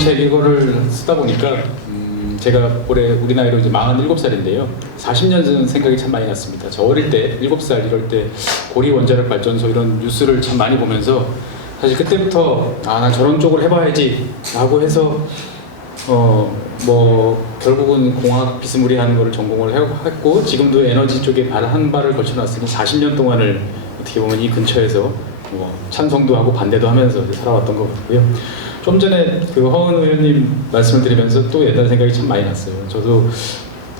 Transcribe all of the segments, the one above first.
책 이거를 쓰다 보니까 제가 올해 우리 나이로 이제 47살인데요. 40년 전 생각이 참 많이 났습니다. 저 어릴 때 7살 이럴 때 고리 원자력 발전소 이런 뉴스를 참 많이 보면서 사실 그때부터 나 저런 쪽을 해봐야지 라고 해서 결국은 공학 비스무리한 거를 전공을 했고 지금도 에너지 쪽에 한 발을 걸쳐놨으니 40년 동안을 어떻게 보면 이 근처에서 찬성도 하고 반대도 하면서 살아왔던 것 같고요. 좀 전에 그 허은 의원님 말씀을 드리면서 또 옛날 생각이 참 많이 났어요. 저도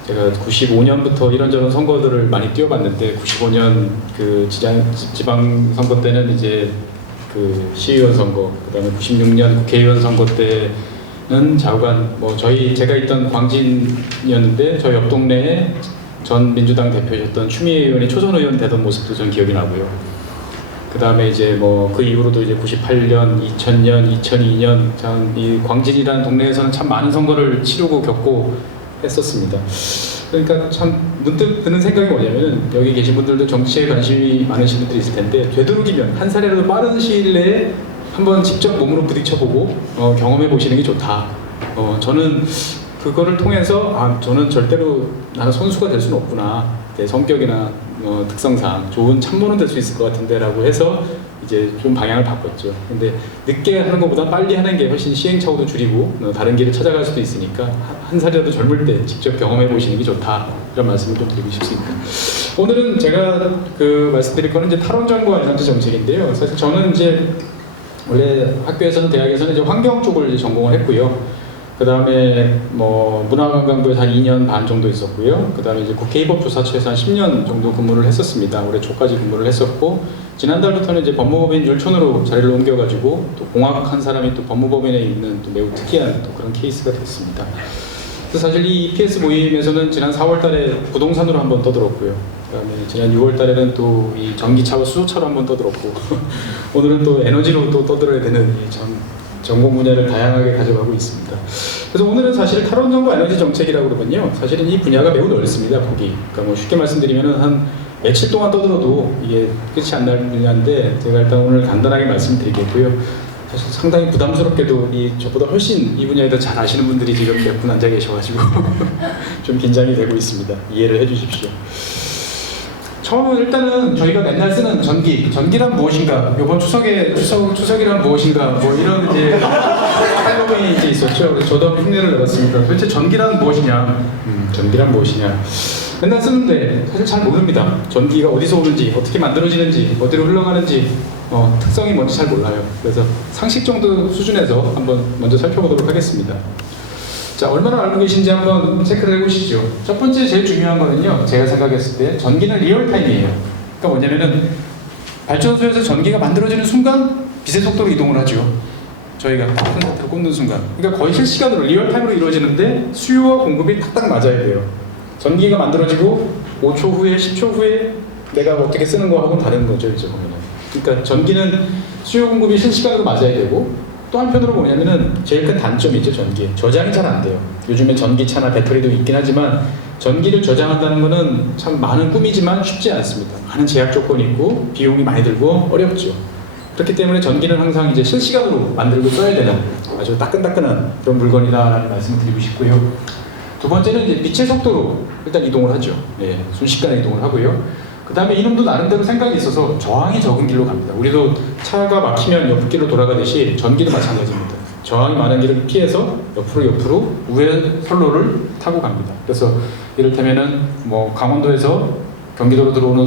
제가 95년부터 이런저런 선거들을 많이 뛰어봤는데 95년 그 지방 선거 때는 이제 그 시의원 선거, 그다음에 96년 국회의원 선거 때는 좌우간 제가 있던 광진이었는데 저희 옆 동네에 전 민주당 대표셨던 추미애 의원이 초선 의원 되던 모습도 전 기억이 나고요. 그 다음에 이제 그 이후로도 이제 98년, 2000년, 2002년 이 광진이라는 동네에서는 참 많은 선거를 치르고 겪고 했었습니다. 그러니까 참 문득 드는 생각이 뭐냐면은 여기 계신 분들도 정치에 관심이 많으신 분들이 있을 텐데 되도록이면 한 살이라도 빠른 시일 내에 한번 직접 몸으로 부딪혀보고 경험해 보시는 게 좋다. 저는 그거를 통해서 저는 절대로 나는 선수가 될 수는 없구나. 내 성격이나 특성상 좋은 참모는 될 수 있을 것 같은데 라고 해서 이제 좀 방향을 바꿨죠. 근데 늦게 하는 것보다 빨리 하는 게 훨씬 시행착오도 줄이고 다른 길을 찾아갈 수도 있으니까 한 살이라도 젊을 때 직접 경험해 보시는 게 좋다, 이런 말씀을 좀 드리고 싶습니다. 오늘은 제가 말씀드릴 거는 이제 탈원전과 에너지 정책인데요. 사실 저는 이제 원래 학교에서는 대학에서는 이제 환경 쪽을 이제 전공을 했고요. 그 다음에 문화관광부에서 한 2년 반 정도 있었고요. 그 다음에 이제 국회 입법조사처에서 한 10년 정도 근무를 했었습니다. 올해 초까지 근무를 했었고, 지난달부터는 이제 법무법인 율촌으로 자리를 옮겨가지고 또 공학한 사람이 또 법무법인에 있는 또 매우 특이한 또 그런 케이스가 됐습니다. 그래서 사실 이 EPS 모임에서는 지난 4월달에 부동산으로 한번 떠들었고요. 그 다음에 지난 6월달에는 또 이 전기차와 수소차로 한번 떠들었고 오늘은 또 에너지로 또 떠들어야 되는 이 전공 분야를 다양하게 가져가고 있습니다. 그래서 오늘은 사실 탈원전과 에너지 정책이라고 그러면요, 사실은 이 분야가 매우 넓습니다. 폭이. 그러니까 쉽게 말씀드리면은 한 며칠 동안 떠들어도 이게 끝이 안 날 분야인데 제가 일단 오늘 간단하게 말씀드리겠고요. 사실 상당히 부담스럽게도 저보다 훨씬 이 분야에 대해 잘 아시는 분들이 지금 몇 분 앉아 계셔가지고 좀 긴장이 되고 있습니다. 이해를 해주십시오. 처음은 일단은 저희가 맨날 쓰는 전기란 무엇인가, 이번 추석이란 무엇인가, 이런 이제 활동이 이제 있었죠. 그래서 저도 흉내를 내봤습니다. 도대체 전기란 무엇이냐, 전기란 무엇이냐. 맨날 쓰는데 사실 잘 모릅니다. 전기가 어디서 오는지, 어떻게 만들어지는지, 어디로 흘러가는지, 특성이 뭔지 잘 몰라요. 그래서 상식 정도 수준에서 한번 먼저 살펴보도록 하겠습니다. 자, 얼마나 알고 계신지 한번 체크를 해보시죠. 첫 번째 제일 중요한 거는요, 제가 생각했을 때 전기는 리얼타임이에요. 그러니까 뭐냐면은 발전소에서 전기가 만들어지는 순간 빛의 속도로 이동을 하죠. 저희가 콘센트를 꽂는 순간. 그러니까 거의 실시간으로 리얼타임으로 이루어지는데 수요와 공급이 딱딱 맞아야 돼요. 전기가 만들어지고 5초 후에 10초 후에 내가 어떻게 쓰는 거하고는 다른 거죠, 이제 보면은. 그러니까 전기는 수요 공급이 실시간으로 맞아야 되고, 또 한편으로 뭐냐면은 제일 큰 단점이죠, 전기. 저장이 잘 안 돼요. 요즘에 전기차나 배터리도 있긴 하지만 전기를 저장한다는 거는 참 많은 꿈이지만 쉽지 않습니다. 많은 제약 조건이 있고 비용이 많이 들고 어렵죠. 그렇기 때문에 전기는 항상 이제 실시간으로 만들고 써야 되는 아주 따끈따끈한 그런 물건이다라는 말씀을 드리고 싶고요. 두 번째는 이제 빛의 속도로 일단 이동을 하죠. 순식간에 이동을 하고요. 그 다음에 이놈도 나름대로 생각이 있어서 저항이 적은 길로 갑니다. 우리도 차가 막히면 옆길로 돌아가듯이 전기도 마찬가지입니다. 저항이 많은 길을 피해서 옆으로 우회 선로를 타고 갑니다. 그래서 이를테면은 강원도에서 경기도로 들어오는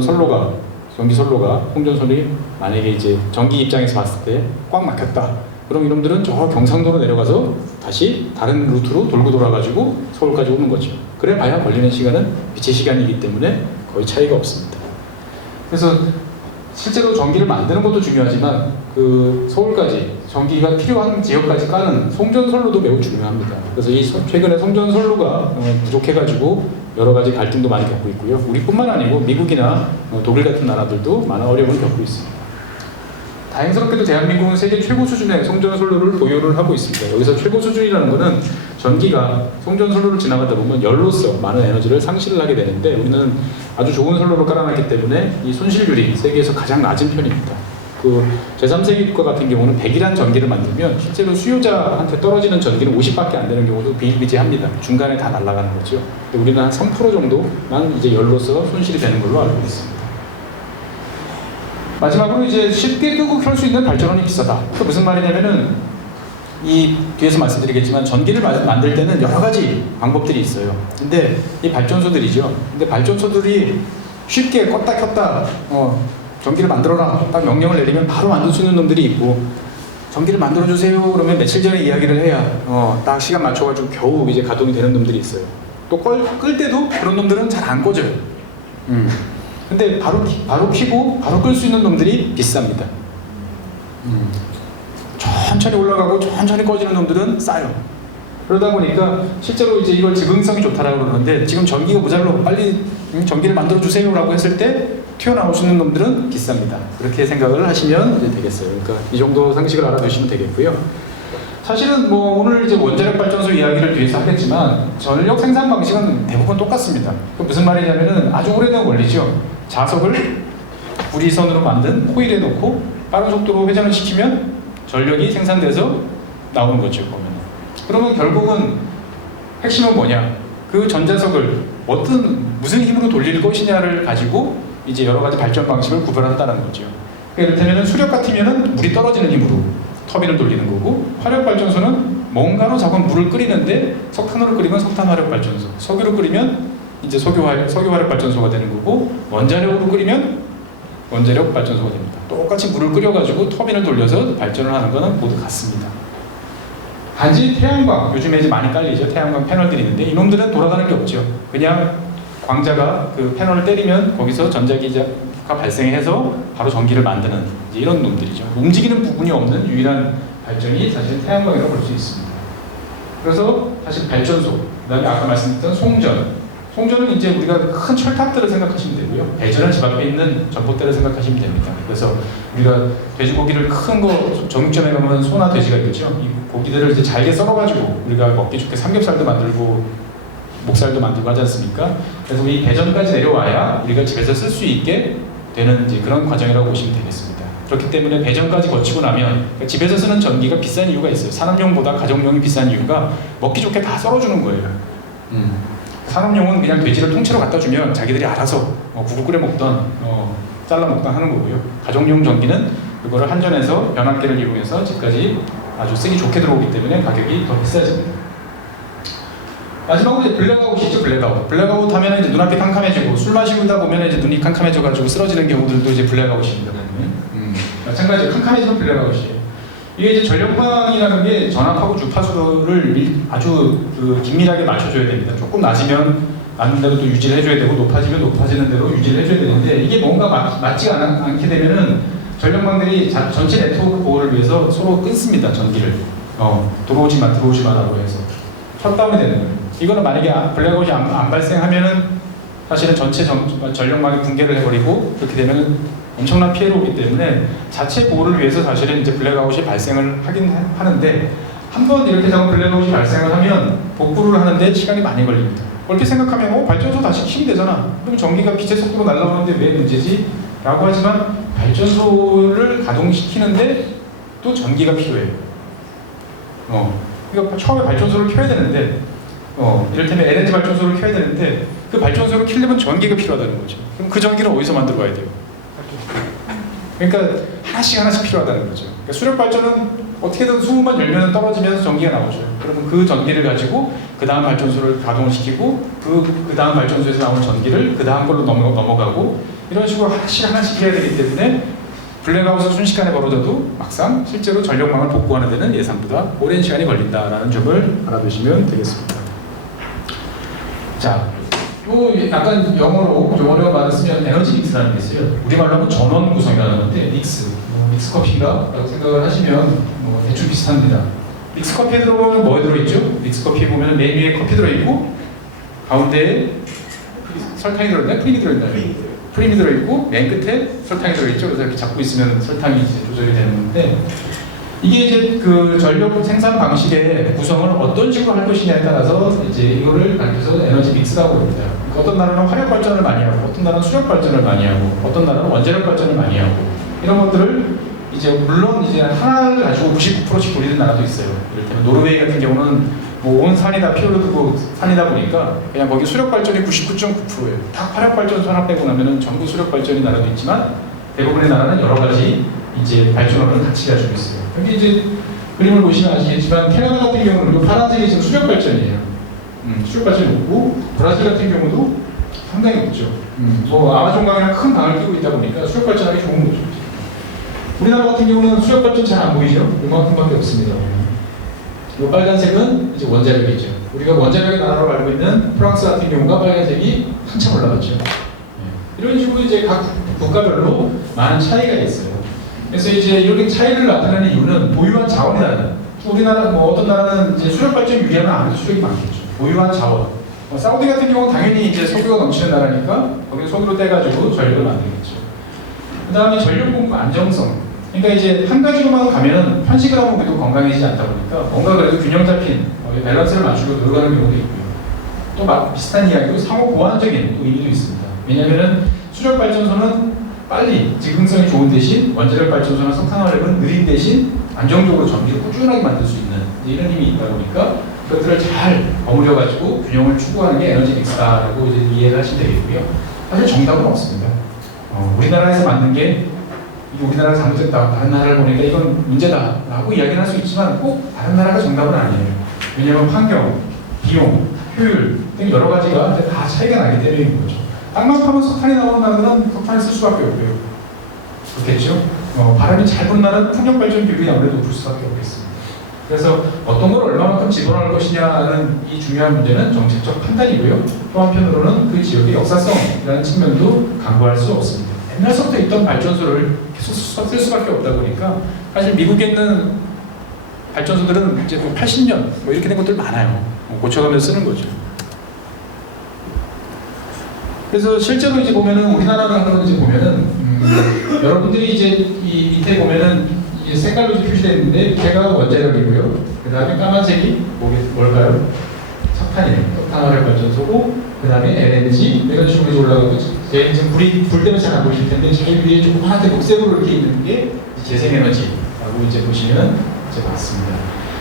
전기 선로가 홍전선이 만약에 이제 전기 입장에서 봤을 때 꽉 막혔다. 그럼 이놈들은 저 경상도로 내려가서 다시 다른 루트로 돌고 돌아가지고 서울까지 오는 거죠. 그래 봐야 걸리는 시간은 빛의 시간이기 때문에 거의 차이가 없습니다. 그래서 실제로 전기를 만드는 것도 중요하지만 서울까지 전기가 필요한 지역까지 까는 송전선로도 매우 중요합니다. 그래서 최근에 송전선로가 부족해가지고 여러 가지 갈등도 많이 겪고 있고요. 우리뿐만 아니고 미국이나 독일 같은 나라들도 많은 어려움을 겪고 있습니다. 다행스럽게도 대한민국은 세계 최고 수준의 송전선로를 보유를 하고 있습니다. 여기서 최고 수준이라는 것은 전기가 송전선로를 지나가다 보면 열로서 많은 에너지를 상실을 하게 되는데 우리는 아주 좋은 선로를 깔아놨기 때문에 이 손실률이 세계에서 가장 낮은 편입니다. 그 제3세계 국가 같은 경우는 100이라는 전기를 만들면 실제로 수요자한테 떨어지는 전기는 50밖에 안 되는 경우도 비일비재합니다. 중간에 다 날아가는 거죠. 근데 우리는 한 3% 정도만 이제 열로서 손실이 되는 걸로 알고 있습니다. 마지막으로 이제 쉽게 끄고 켤 수 있는 발전원이 비싸다. 또 무슨 말이냐면은 이 뒤에서 말씀드리겠지만 전기를 만들 때는 여러 가지 방법들이 있어요. 근데 이 발전소들이죠. 근데 발전소들이 쉽게 껐다 켰다 전기를 만들어라 딱 명령을 내리면 바로 만들 수 있는 놈들이 있고, 전기를 만들어주세요 그러면 며칠 전에 이야기를 해야 딱 시간 맞춰가지고 겨우 이제 가동이 되는 놈들이 있어요. 또 끌 때도 그런 놈들은 잘 안 꺼져요. 근데 바로 켜고 바로 끌 수 있는 놈들이 비쌉니다. 천천히 올라가고 천천히 꺼지는 놈들은 싸요. 그러다 보니까 실제로 이제 이걸 즉응성이 좋다라고 그러는데, 지금 전기가 모자라 빨리 전기를 만들어 주세요라고 했을 때 튀어나올 수 있는 놈들은 비쌉니다. 그렇게 생각을 하시면 이제 되겠어요. 그러니까 이 정도 상식을 알아두시면 되겠고요. 사실은 뭐 오늘 이제 원자력 발전소 이야기를 뒤에서 하겠지만 전력 생산 방식은 대부분 똑같습니다. 그 무슨 말이냐면은 아주 오래된 원리죠. 자석을 구리선으로 만든 코일에 놓고 빠른 속도로 회전을 시키면 전력이 생산돼서 나오는 거죠. 보면. 그러면 결국은 핵심은 뭐냐? 그 전자석을 무슨 힘으로 돌릴 것이냐를 가지고 이제 여러 가지 발전 방식을 구별한다는 거죠. 그러니까 이를테면 수력 같으면은 물이 떨어지는 힘으로 터빈을 돌리는 거고, 화력 발전소는 뭔가로 자꾸 물을 끓이는데 석탄으로 끓이면 석탄 화력 발전소, 석유로 끓이면 이제 석유 화력 발전소가 되는 거고, 원자력으로 끓이면 원자력 발전소가 됩니다. 똑같이 물을 끓여가지고 터빈을 돌려서 발전을 하는 거는 모두 같습니다. 단지 태양광, 요즘에 이제 많이 깔리죠. 태양광 패널들이 있는데 이놈들은 돌아가는 게 없죠. 그냥 광자가 그 패널을 때리면 거기서 전자기가 발생해서 바로 전기를 만드는 이런 놈들이죠. 움직이는 부분이 없는 유일한 발전이 사실 태양광이라고 볼 수 있습니다. 그래서 사실 발전소, 그 다음에 아까 말씀드렸던 송전은 이제 우리가 큰 철탑들을 생각하시면 되고요. 배전은 집 앞에 있는 전봇대를 생각하시면 됩니다. 그래서 우리가 돼지고기를 큰 거 정육점에 가면 소나 돼지가 있죠. 이 고기들을 이제 잘게 썰어가지고 우리가 먹기 좋게 삼겹살도 만들고 목살도 만들고 하지 않습니까? 그래서 이 배전까지 내려와야 우리가 집에서 쓸 수 있게 되는 이제 그런 과정이라고 보시면 되겠습니다. 그렇기 때문에 배전까지 거치고 나면 그러니까 집에서 쓰는 전기가 비싼 이유가 있어요. 산업용보다 가정용이 비싼 이유가 먹기 좋게 다 썰어주는 거예요. 산업용은 그냥 돼지를 통째로 갖다 주면 자기들이 알아서 국을 끓여 먹던 잘라 먹던 하는 거고요. 가정용 전기는 그거를 한전에서 변압기를 이용해서 집까지 아주 쓰기 좋게 들어오기 때문에 가격이 더 비싸집니다. 마지막으로 이제 블랙아웃이죠. 블랙아웃 하면 이제 눈앞이 캄캄해지고 술 마시고 있다 보면 이제 눈이 캄캄해져가지고 쓰러지는 경우들도 이제 블랙아웃입니다. 마찬가지로 캄캄해지면 블랙아웃이에요. 이게 이제 전력망이라는 게 전압하고 주파수를 아주 긴밀하게 맞춰줘야 됩니다. 조금 낮으면 낮은 대로 또 유지를 해줘야 되고, 높아지면 높아지는 대로 유지를 해줘야 되는데, 이게 뭔가 맞지가 않게 되면은 전력망들이 전체 네트워크 보호를 위해서 서로 끊습니다. 전기를 들어오지 마라고 해서 셧다운이 되는 거예요. 이거는 만약에 블랙아웃이 안 발생하면은 사실은 전체 전력망이 붕괴를 해버리고, 그렇게 되면은 엄청난 피해를 오기 때문에 자체 보호를 위해서 사실은 이제 블랙아웃이 발생을 하긴 하는데, 한번 이렇게 작은 블랙아웃이 발생을 하면 복구를 하는데 시간이 많이 걸립니다. 얼핏 생각하면 발전소 다시 키면 되잖아. 그럼 전기가 빛의 속도로 날아오는데 왜 문제지? 라고 하지만 발전소를 가동시키는데 또 전기가 필요해요. 그러니까 처음에 발전소를 켜야 되는데 이를테면 LNG 발전소를 켜야 되는데 그 발전소를 켜려면 전기가 필요하다는 거죠. 그럼 그 전기는 어디서 만들어 와야 돼요? 그러니까 하나씩 필요하다는 거죠. 그러니까 수력 발전은 어떻게든 수문만 열면 떨어지면서 전기가 나오죠. 그러면 그 전기를 가지고 그 다음 발전소를 가동을 시키고 그 다음 발전소에서 나오는 전기를 그 다음 걸로 넘어가고, 이런 식으로 하나씩 해야 되기 때문에 블랙아웃은 순식간에 벌어져도 막상 실제로 전력망을 복구하는 데는 예상보다 오랜 시간이 걸린다라는 점을 알아두시면 되겠습니다. 자, 약간 영어로 좀 어려운 말을 쓰면 에너지 믹스라는 게 있어요. 우리말로 하면 전원 구성이라는 건데 믹스 커피인가? 라고 생각을 하시면 대충 비슷합니다. 믹스 커피에 들어보면 뭐에 들어있죠? 믹스 커피에 보면 맨 위에 커피 들어있고 가운데에 설탕이 들어있나요? 크림이 들어있나요? 크림이 들어있고 맨 끝에 설탕이 들어있죠. 그래서 이렇게 잡고 있으면 설탕이 이제 조절이 되는 건데, 이게 이제 그 전력 생산 방식의 구성을 어떤 식으로 할 것이냐에 따라서 이제 이거를 가리켜서 에너지 믹스라고 합니다. 어떤 나라는 화력 발전을 많이 하고, 어떤 나라는 수력 발전을 많이 하고, 어떤 나라는 원자력 발전을 많이 하고, 이런 것들을 이제 물론 이제 하나를 가지고 99%씩 돌리는 나라도 있어요. 이를테면 노르웨이 같은 경우는 뭐 온 산이 다 피어오르고 산이다 보니까 그냥 거기 수력 발전이 99.9%예요. 다 화력 발전소 하나 빼고 나면은 전부 수력 발전이 나라도 있지만 대부분의 나라는 여러 가지 이제 발전원을 같이 가지고 있어요. 여기 이제 그림을 보시면 아시겠지만 캐나다 같은 경우는 파란색이 지금 수력 발전이에요. 수력 발전이 높고 브라질 같은 경우도 상당히 높죠. 뭐 아마존 강이랑 큰 강을 끼고 있다 보니까 수력 발전하기 좋은 거죠. 우리나라 같은 경우는 수력 발전 잘 안 보이죠? 이만큼밖에 없습니다. 이 빨간색은 이제 원자력이죠. 우리가 원자력의 나라로 알고 있는 프랑스 같은 경우가 빨간색이 한참 올라갔죠. 이런 식으로 이제 각 국가별로 많은 차이가 있어요. 그래서 이제 이렇게 차이를 나타내는 이유는 보유한 자원이라는. 우리나라 뭐 어떤 나라는 이제 수력 발전 유리하면 아무래도 수력이 많겠죠. 보유한 자원. 사우디 같은 경우는 당연히 이제 석유가 넘치는 나라니까 거기 석유로 떼가지고 전력을 만들겠죠. 그 다음에 전력 공급 안정성. 그러니까 이제 한 가지로만 가면은 편식을 하면 우리도 건강해지지 않다 보니까 뭔가 그래도 균형 잡힌 밸런스를 맞추고 들어가는 경우도 있고요. 또 비슷한 이야기로 상호 보완적인 의미도 있습니다. 왜냐면은 수력 발전소는 빨리 즉흥성이 좋은 대신 원자력 발전소나 석탄화력은 느린 대신 안정적으로 전기를 꾸준하게 만들 수 있는 이런 힘이 있다 보니까 그것들을 잘 버무려 가지고 균형을 추구하는 게 에너지 믹스다라고 이제 이해를 하시면 되겠고요. 사실 정답은 없습니다. 우리나라에서 만든 게 이게 우리나라가 잘못했다, 다른 나라를 보니까 이건 문제다라고 이야기를 할 수 있지만 꼭 다른 나라가 정답은 아니에요. 왜냐하면 환경, 비용, 효율 등 여러 가지가 다 차이가 나기 때문인 거죠. 땅만 파면 석탄이 나오는 나라는 석탄을 쓸 수밖에 없고요. 그렇겠죠? 바람이 잘 부는 나라는 풍력 발전 비율이 아무래도 높을 수밖에 없겠습니다. 그래서 어떤 걸 얼마만큼 집어넣을 것이냐는 이 중요한 문제는 정책적 판단이고요. 또 한편으로는 그 지역의 역사성이라는 측면도 강구할 수 없습니다. 옛날서부터 있던 발전소를 계속 쓸 수밖에 없다 보니까 사실 미국에 있는 발전소들은 이제 80년 뭐 이렇게 된 것들 많아요. 고쳐가면서 쓰는 거죠. 그래서 실제로 이제 보면은 우리나라가 이제 보면은 여러분들이 이제 이 밑에 보면은 이게 색깔로 표시되어 있는데 밑에가 원자력이고요. 그 다음에 까만색이 뭘까요? 석탄이에요. 석탄화력 발전소고 그 다음에 LNG 이런 식으로 올라가고 지금 불 때문에 잘 안 보이실 텐데 제일 위에 조그맣게 녹색으로 이렇게 있는 게 재생에너지라고 이제 보시면 이제 맞습니다.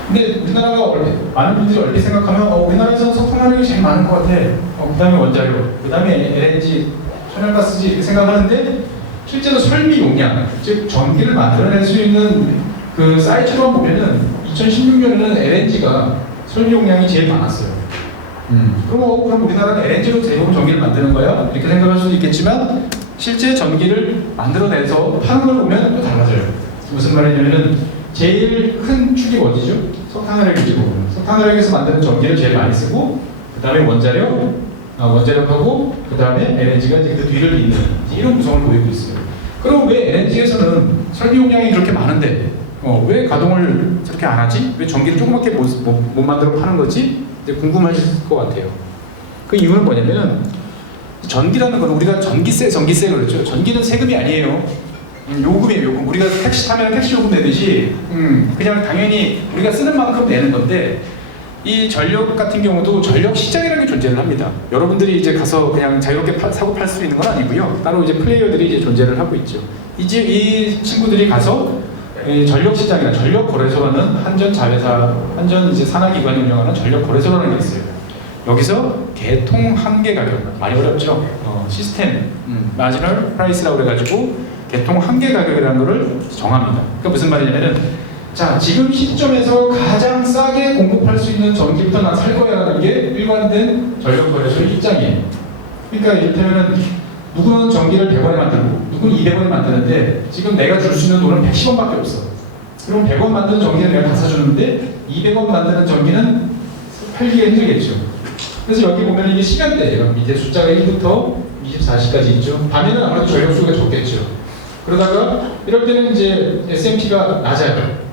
근데 우리나라가 많은 분들이 얼핏 생각하면 우리나라에서는 석탄화력이 제일 많은 것 같아. 그 다음에 원자력, 그 다음에 LNG, 천연가스지 이렇게 생각하는데 실제로 설비 용량, 즉 전기를 만들어낼 수 있는 그 사이즈로 보면은 2016년에는 LNG가 설비 용량이 제일 많았어요. 그럼 우리나라는 LNG로 대부분 전기를 만드는 거야? 이렇게 생각할 수도 있겠지만 실제 전기를 만들어내서 파는 걸 보면 또 달라져요. 무슨 말이냐면은 제일 큰 축이 어디죠? 석탄화력이죠. 석탄화력에서 만드는 전기를 제일 많이 쓰고 그 다음에 원자력하고 그 다음에 LNG가 이제 그 뒤를 잇는 이런 구성을 보이고 있어요. 그럼 왜 LNG에서는 설비 용량이 그렇게 많은데 왜 가동을 저렇게 안 하지? 왜 전기를 조그맣게 못 만들어 파는 거지? 이제 궁금하실 것 같아요. 그 이유는 뭐냐면은 전기라는 건 우리가 전기세 그렇죠. 전기는 세금이 아니에요. 요금이에요. 요금. 우리가 택시 타면 택시 요금 내듯이 그냥 당연히 우리가 쓰는 만큼 내는 건데 이 전력 같은 경우도 전력 시장이라는 게 존재를 합니다. 여러분들이 이제 가서 그냥 자유롭게 사고 팔 수 있는 건 아니고요. 따로 이제 플레이어들이 이제 존재를 하고 있죠. 이제 이 친구들이 가서 전력 시장이나 전력 거래소라는 한전 이제 산하기관이 운영하는 전력 거래소라는 게 있어요. 여기서 개통 한계 가격, 많이 어렵죠? 시스템, 마지널 프라이스라고 그래가지고 개통 한계 가격이라는 거를 정합니다. 그러니까 무슨 말이냐면은 자, 지금 시점에서 가장 싸게 공급할 수 있는 전기부터 난 살 거야 라는 게 일관된 전력 거래소의 입장이에요. 그러니까 이를테면은 누구는 전기를 100원에 만들고 누구는 200원에 만드는데 지금 내가 줄 수 있는 돈은 110원밖에 없어. 그럼 100원 만드는 전기는 내가 다 사주는데 200원 만드는 전기는 팔기가 힘들겠죠. 그래서 여기 보면 이게 시간대예요. 밑에 숫자가 1부터 24시까지 있죠. 밤에는 아무래도 전력 수가 적겠죠. 그러다가 이럴 때는 이제 S&P가 낮아요.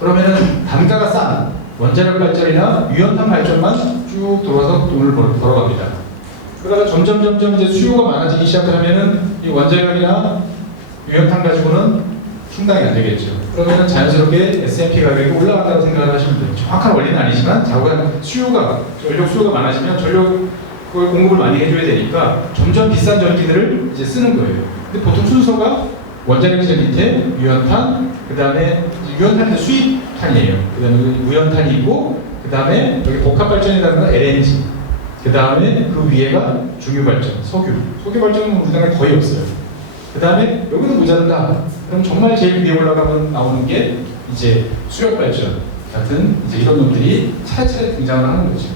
그러면은 단가가 싼 원자력 발전이나 유연탄 발전만 쭉 돌아서 돈을 벌어갑니다. 그러다가 점점 이제 수요가 많아지기 시작하면은 이 원자력이나 유연탄 가지고는 충당이 안 되겠죠. 그러면은 자연스럽게 S&P 가격이 올라간다고 생각을 하시면 돼요. 정확한 원리는 아니지만 전력 수요가 많아지면 전력 그걸 공급을 많이 해줘야 되니까 점점 비싼 전기들을 이제 쓰는 거예요. 근데 보통 순서가 원자력 제 밑에 유연탄, 그 다음에 유연탄은 수입탄이에요. 그 다음에 무연탄이 있고, 그 다음에 여기 복합발전이라는 건 LNG, 그 다음에 그 위에가 중유발전, 석유 발전은 우리나라에 거의 없어요. 그 다음에 여기도 모자란다. 그럼 정말 제일 위에 올라가면 나오는 게 이제 수력발전 같은 이제 이런 놈들이 차례차례 등장을 하는 거죠.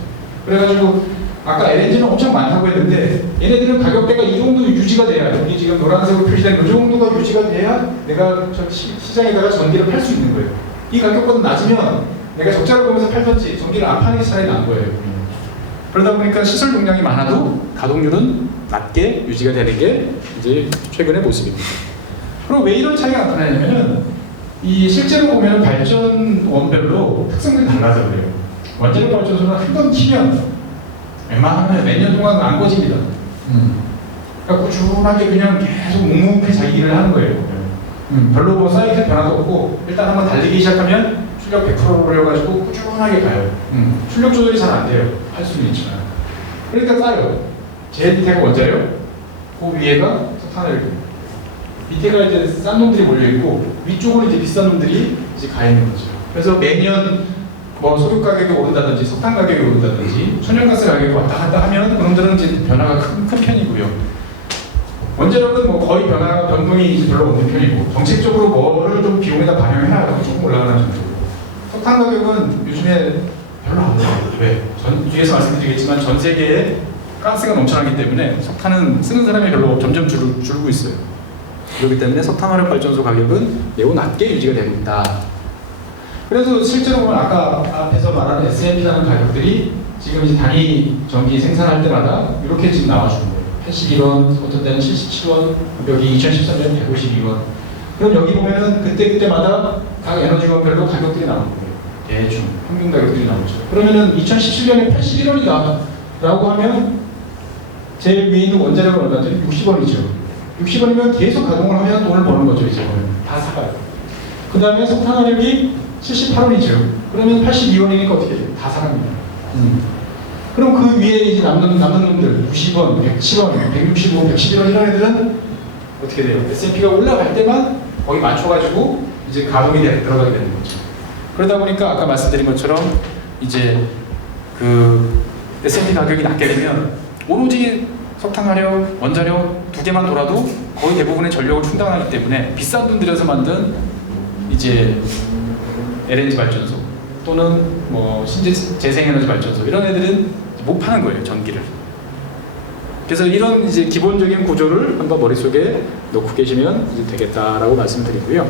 그래가지고 아까 LNG는 엄청 많다고 했는데 얘네들은 가격대가 이 정도 유지가 돼야, 여기 지금 노란색으로 표시된 이 정도가 유지가 돼야 내가 저 시장에다가 전기를 팔 수 있는 거예요. 이 가격보다 낮으면 내가 적자를 보면서 팔던지 전기를 안 파는 게 차라리 나은 거예요. 그러다 보니까 시설 용량이 많아도 가동률은 낮게 유지가 되는 게 이제 최근의 모습입니다. 그럼 왜 이런 차이가 나타나냐면은 이 실제로 보면 발전원별로 특성들이 달라서 그래요. 원자력 발전소는 한 번 키면 웬만하면 몇 년 동안 안 꺼집니다. 그러니까 꾸준하게 그냥 계속 묵묵히 자기 일을 하는 거예요. 별로 뭐 사이클 변화도 없고 일단 한번 달리기 시작하면 출력 100%로 올려가지고 꾸준하게 가요. 출력 조절이 잘 안 돼요. 할 수는 있지만. 그러니까 싸요. 제일 밑에가 원자력, 그 위에가 석탄화력. 밑에가 이제 싼 놈들이 몰려있고 위쪽은 이제 비싼 놈들이 이제 가 있는 거죠. 그래서 매년 뭐 소유 가격이 오른다든지 석탄 가격이 오른다든지 천연가스 가격이 왔다 갔다 하면 그놈들은 이제 변화가 큰 편이고요. 원자력은 뭐 거의 변동이 이제 별로 없는 편이고 정책적으로 뭐를 좀 비용에다 반영해야 조금 올라가는 정도고, 석탄 가격은 요즘에 별로 안 올라가요. 왜? 뒤에서 말씀드리겠지만 전 세계에 가스가 넘쳐나기 때문에 석탄은 쓰는 사람이 별로 점점 줄고 있어요. 그렇기 때문에 석탄화력 발전소 가격은 매우 낮게 유지가 됩니다. 그래서 실제로 보면 아까 앞에서 말한 S&P라는 가격들이 지금 이제 단위 전기 생산할 때마다 이렇게 지금 나와주는 거예요. 81원, 어떤 때는 77원, 여기 2013년 152원. 그럼 여기 보면은 그때마다 각 에너지원별로 가격들이 나오는 거예요. 대충 평균 가격들이 나오죠. 그러면은 2017년에 81원이다 라고 하면 제일 위에 있는 원자력은 얼마죠? 60원이죠. 60원이면 계속 가동을 하면 돈을 버는 거죠. 이제 다 사가요. 그 다음에 석탄화력이 78원이죠. 그러면 82원이니까 어떻게 해요? 다 사갑니다. 그럼 그 위에 이제 남는 놈들 90원, 107원, 165원, 111원 이런 애들은 어떻게 돼요? S&P가 올라갈 때만 거기 맞춰가지고 이제 가동이 들어가게 되는 거죠. 그러다 보니까 아까 말씀드린 것처럼 이제 그 S&P 가격이 낮게 되면 오로지 석탄화력, 원자력 두 개만 돌아도 거의 대부분의 전력을 충당하기 때문에 비싼 돈 들여서 만든 이제 LNG 발전소 또는 뭐 재생에너지 발전소 이런 애들은 못 파는 거예요, 전기를. 그래서 이런 이제 기본적인 구조를 한번 머릿속에 놓고 계시면 이제 되겠다라고 말씀드리고요.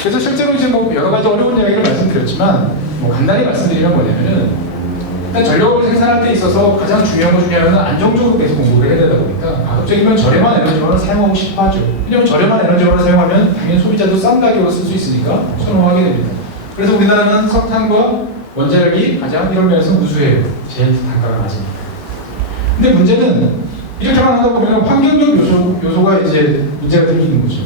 그래서 실제로 이제 뭐 여러 가지 어려운 이야기를 말씀드렸지만 뭐 간단히 말씀드리면 뭐냐면은 일단 전력을 생산할 때 있어서 가장 중요한 것 중에 하나는 안정적으로 계속 공급을 해야 되다 보니까 가급적이면 저렴한 에너지원을 사용하고 싶어 하죠. 왜냐하면 저렴한 에너지원을 사용하면 당연히 소비자도 싼 가격으로 쓸 수 있으니까 선호하게 됩니다. 그래서 우리나라는 석탄과 원자력이 가장 이런 면에서 우수해요. 제일 단가가 낮으니까. 근데 문제는 이렇게만 하다 보면 환경적 요소가 이제 문제가 생기는 거죠.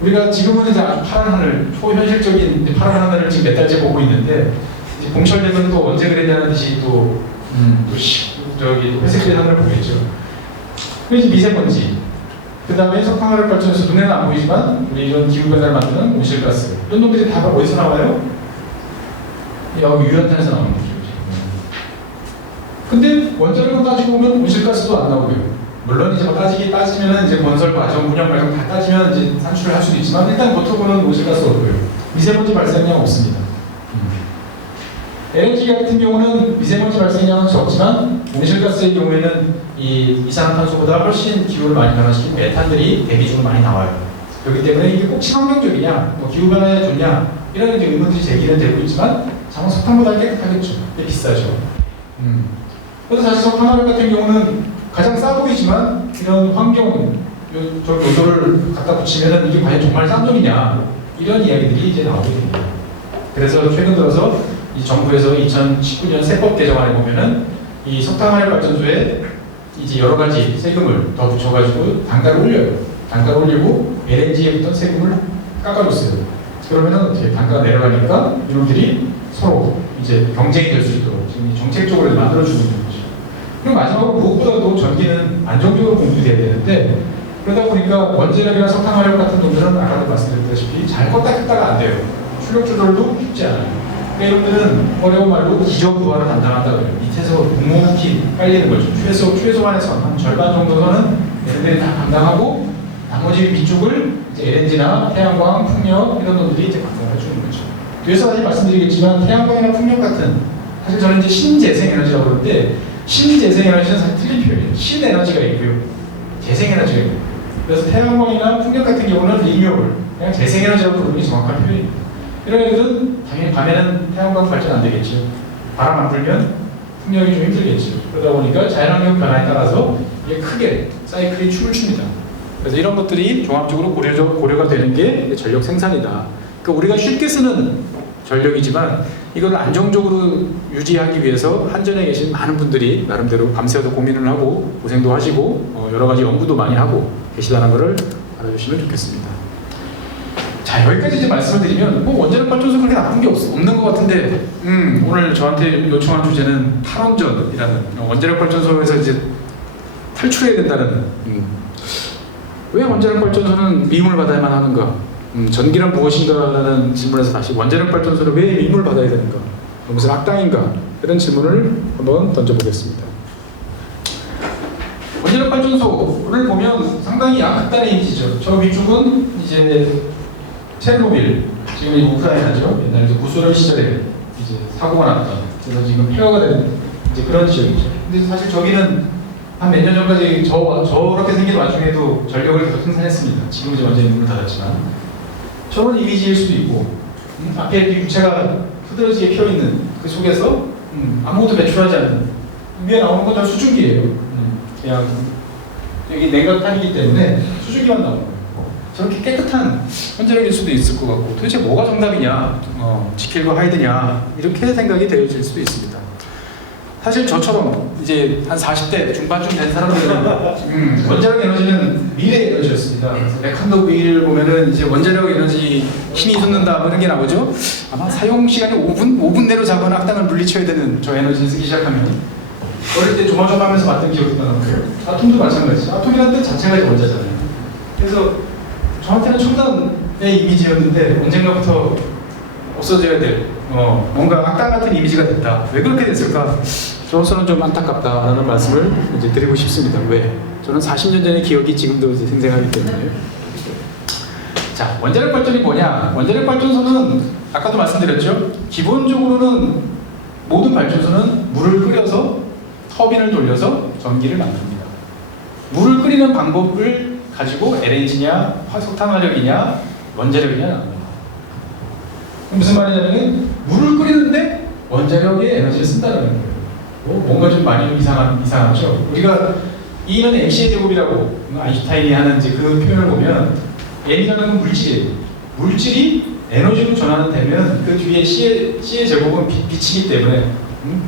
우리가 지금은 이제 아주 파란 하늘, 초현실적인 파란 하늘을 지금 몇 달째 보고 있는데 봄철 되면 또 언제 그랬냐는 듯이 저기 회색빛 하늘을 보겠죠. 그래서 미세먼지, 그 다음에 석탄화력 발전소 눈에는 안 보이지만 우리 이런 기후변화를 만드는 온실가스 이런 놈들이 다 어디서 나와요? 여기 유연탄에서 나오는 거죠. 근데 원자력으로 따지고 보면 온실가스도 안 나오고요. 물론 이제 따지면 이제 건설 과정, 운영 과정 다 따지면 이제 산출을 할 수도 있지만 일단 겉으로는 온실가스 없고요. 미세먼지 발생량 없습니다. LNG 같은 경우는 미세먼지 발생량은 적지만 온실가스의 경우에는 이 이산화탄소보다 훨씬 기후를 많이 변화시킨 메탄들이 대기중으로 많이 나와요. 그렇기 때문에 이게 꼭 친환경적이냐, 뭐 기후변화에 좋냐 이런 이제 의문들이 제기는 되고 있지만 자원 석탄보다 깨끗하겠죠. 근데 비싸죠. 그래서 사실 석탄화력 같은 경우는 가장 싸 보이지만 이런 환경 요소를 갖다 붙이면 이게 과연 정말 싼 돈이냐 이런 이야기들이 이제 나오게 됩니다. 그래서 최근 들어서 이 정부에서 2019년 세법 개정안에 보면은 이 석탄화력 발전소에 이제 여러 가지 세금을 더 붙여가지고 단가를 올려요. 단가를 올리고 LNG에 붙던 세금을 깎아줬어요. 그러면은 어떻게 단가가 내려가니까 이놈들이 서로 이제 경쟁이 될 수 있도록 지금 정책적으로 만들어주고 있는 거죠. 그리고 마지막으로 무엇보다도 전기는 안정적으로 공급돼야 되는데 그러다 보니까 원자력이나 석탄화력 같은 놈들은 아까도 말씀드렸다시피 잘 껐다 켰다가 안 돼요. 출력 조절도 쉽지 않아요. 그러니까 여러분들은 어려운 말로 기저부하를 담당한다고 해요. 밑에서 묵묵히 깔리는 거죠. 최소한의 선, 한 절반 정도는 얘네들이 다 감당하고 나머지 위쪽을 이제 LNG나 태양광, 풍력 이런 놈들이 이제 감당해 주는 거죠. 뒤에서 다시 말씀드리겠지만 태양광이나 풍력 같은 사실 저는 이제 신재생에너지라고 그러는데 신재생에너지는 사실 틀린 표현이에요. 신에너지가 있고요. 재생에너지가 있고 그래서 태양광이나 풍력 같은 경우는 리뉴얼, 그냥 재생에너지라고 부르는 게 정확한 표현입니다. 이런 애들은 당연히 밤에는 태양광 발전 안 되겠죠. 바람 안 불면 풍력이 좀 힘들겠죠. 그러다 보니까 자연환경 변화에 따라서 이게 크게 사이클이 춤을 춥니다. 그래서 이런 것들이 종합적으로 고려가 되는 게 전력 생산이다. 그러니까 우리가 쉽게 쓰는 전력이지만 이걸 안정적으로 유지하기 위해서 한전에 계신 많은 분들이 나름대로 밤새워서 고민을 하고 고생도 하시고 여러 가지 연구도 많이 하고 계시다는 것을 알아주시면 좋겠습니다. 자, 여기까지 이제 말씀을 드리면 원자력 발전소 그렇게 나쁜 게 없는 것 같은데 오늘 저한테 요청한 주제는 탈원전이라는 원자력 발전소에서 이제 탈출해야 된다는 왜 원자력 발전소는 미움을 받아야만 하는가? 전기란 무엇인가라는 질문에서 다시 원자력 발전소를 왜 미움을 받아야 되는가? 무슨 악당인가? 이런 질문을 한번 던져보겠습니다. 원자력 발전소를 보면 상당히 약극단의 이미지죠. 저 위쪽은 이제 체르노빌, 지금 우크라이나죠. 옛날에 구소련 시절에 이제 사고가 났던, 그래서 지금 폐허가 된 이제 그런 지역이죠. 근데 사실 저기는 한 몇 년 전까지 저렇게 생긴 와중에도 전력을 계속 생산했습니다. 지금 이제 완전히 문을 닫았지만 저런 이미지일 수도 있고 앞에 이렇게 유체가 흐드러지게 피어 있는 그 속에서 아무것도 배출하지 않는 위에 나오는 건 다 수증기예요. 그냥 여기 냉각탄이기 때문에 수증기만 나오는 거예요. 저렇게 깨끗한 원자력일 수도 있을 것 같고 도대체 뭐가 정답이냐, 지킬과 하이드냐 이렇게 생각이 되어질 수도 있습니다. 사실 저처럼 이제 한 40대 중반쯤 된 사람들은 원자력 에너지는 미래 에너지였습니다. 그래서 레칸더 윌 보면은 이제 원자력 에너지 힘이 솟는다 뭐 이런 게 나오죠. 아마 사용 시간이 5분 내로 잡거나 악당을 물리쳐야 되는 저 에너지 쓰기 시작하면 어릴 때 조마조마하면서 봤던 기억이 나는 거예요. 아톰도 마찬가지죠. 아톰이라는 뜻 자체가 원자잖아요. 그래서 저한테는 첨단의 이미지였는데 언젠가부터 없어져야 될 뭔가 악당 같은 이미지가 됐다. 왜 그렇게 됐을까? 저로서는 좀 안타깝다라는 말씀을 이제 드리고 싶습니다. 왜? 저는 40년 전의 기억이 지금도 이제 생생하기 때문에. 자, 원자력 발전이 뭐냐? 원자력 발전소는 아까도 말씀드렸죠. 기본적으로는 모든 발전소는 물을 끓여서 터빈을 돌려서 전기를 만듭니다. 물을 끓이는 방법을 가지고 LNG냐, 석탄화력이냐, 원자력이냐 나옵니다. 무슨 말이냐면 물을 끓이는데 원자력의 에너지를 쓴다는 거예요. 뭔가 좀 많이 좀 이상하죠. 우리가 E는 mc의 제곱이라고 아인슈타인이 하는 이제 그 표현을 보면 M이라는 건 물질이에요. 물질이 에너지로 전환되면 그 뒤에 C의 제곱은 빛이기 때문에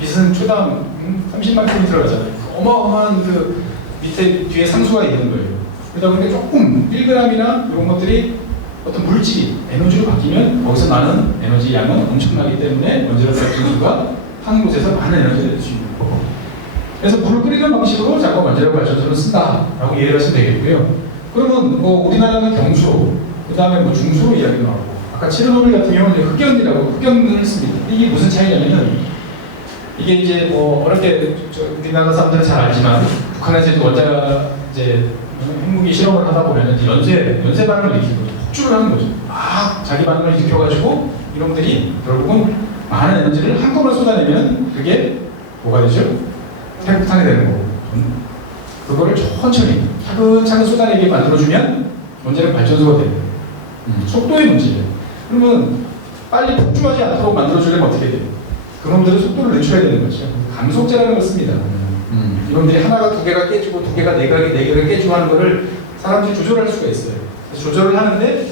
빛은 초당 30만 킬로미터가 가잖아요. 어마어마한 그 밑에 뒤에 상수가 있는 거예요. 그러다 보니까 조금 1g이나 이런 것들이 어떤 물질이 에너지로 바뀌면 거기서 나는 에너지 양은 엄청나기 때문에 원자력 발전소가 한 곳에서 많은 에너지를 낼 수 있는 거고. 그래서 물을 끓이는 방식으로 자꾸 원자력 발전소를 쓴다라고 이해를 하시면 되겠고요. 그러면 뭐 우리나라는 경수로, 그 다음에 뭐 중수로 이야기가 나오고, 아까 체르노빌 같은 경우는 흑연이라고 흑연을 씁니다. 이게 무슨 차이냐면은 이게 이제 뭐 어릴 때 우리나라 사람들은 잘 알지만 북한에서 이제 원자 이제 핵무기 실험을 하다 보면 이제 연쇄 반응을 일으키는 거죠. 폭주를 하는 거죠. 막 자기 반응을 일으켜가지고 이놈들이 결국은 많은 에너지를 한꺼번에 쏟아내면 그게 뭐가 되죠? 핵폭탄이 되는 거고. 그거를 천천히 차근차근 쏟아내게 만들어주면 원자력 발전소가 돼요. 속도의 문제예요. 그러면 빨리 폭주하지 않도록 만들어주려면 어떻게 돼요? 그놈들은 속도를 늦춰야 되는 거죠. 감속제라는 걸 씁니다. 이놈들이 하나가 두 개가 깨지고 두 개가 네 개가 깨지고 하는 거를 사람들이 조절할 수가 있어요. 그래서 조절을 하는데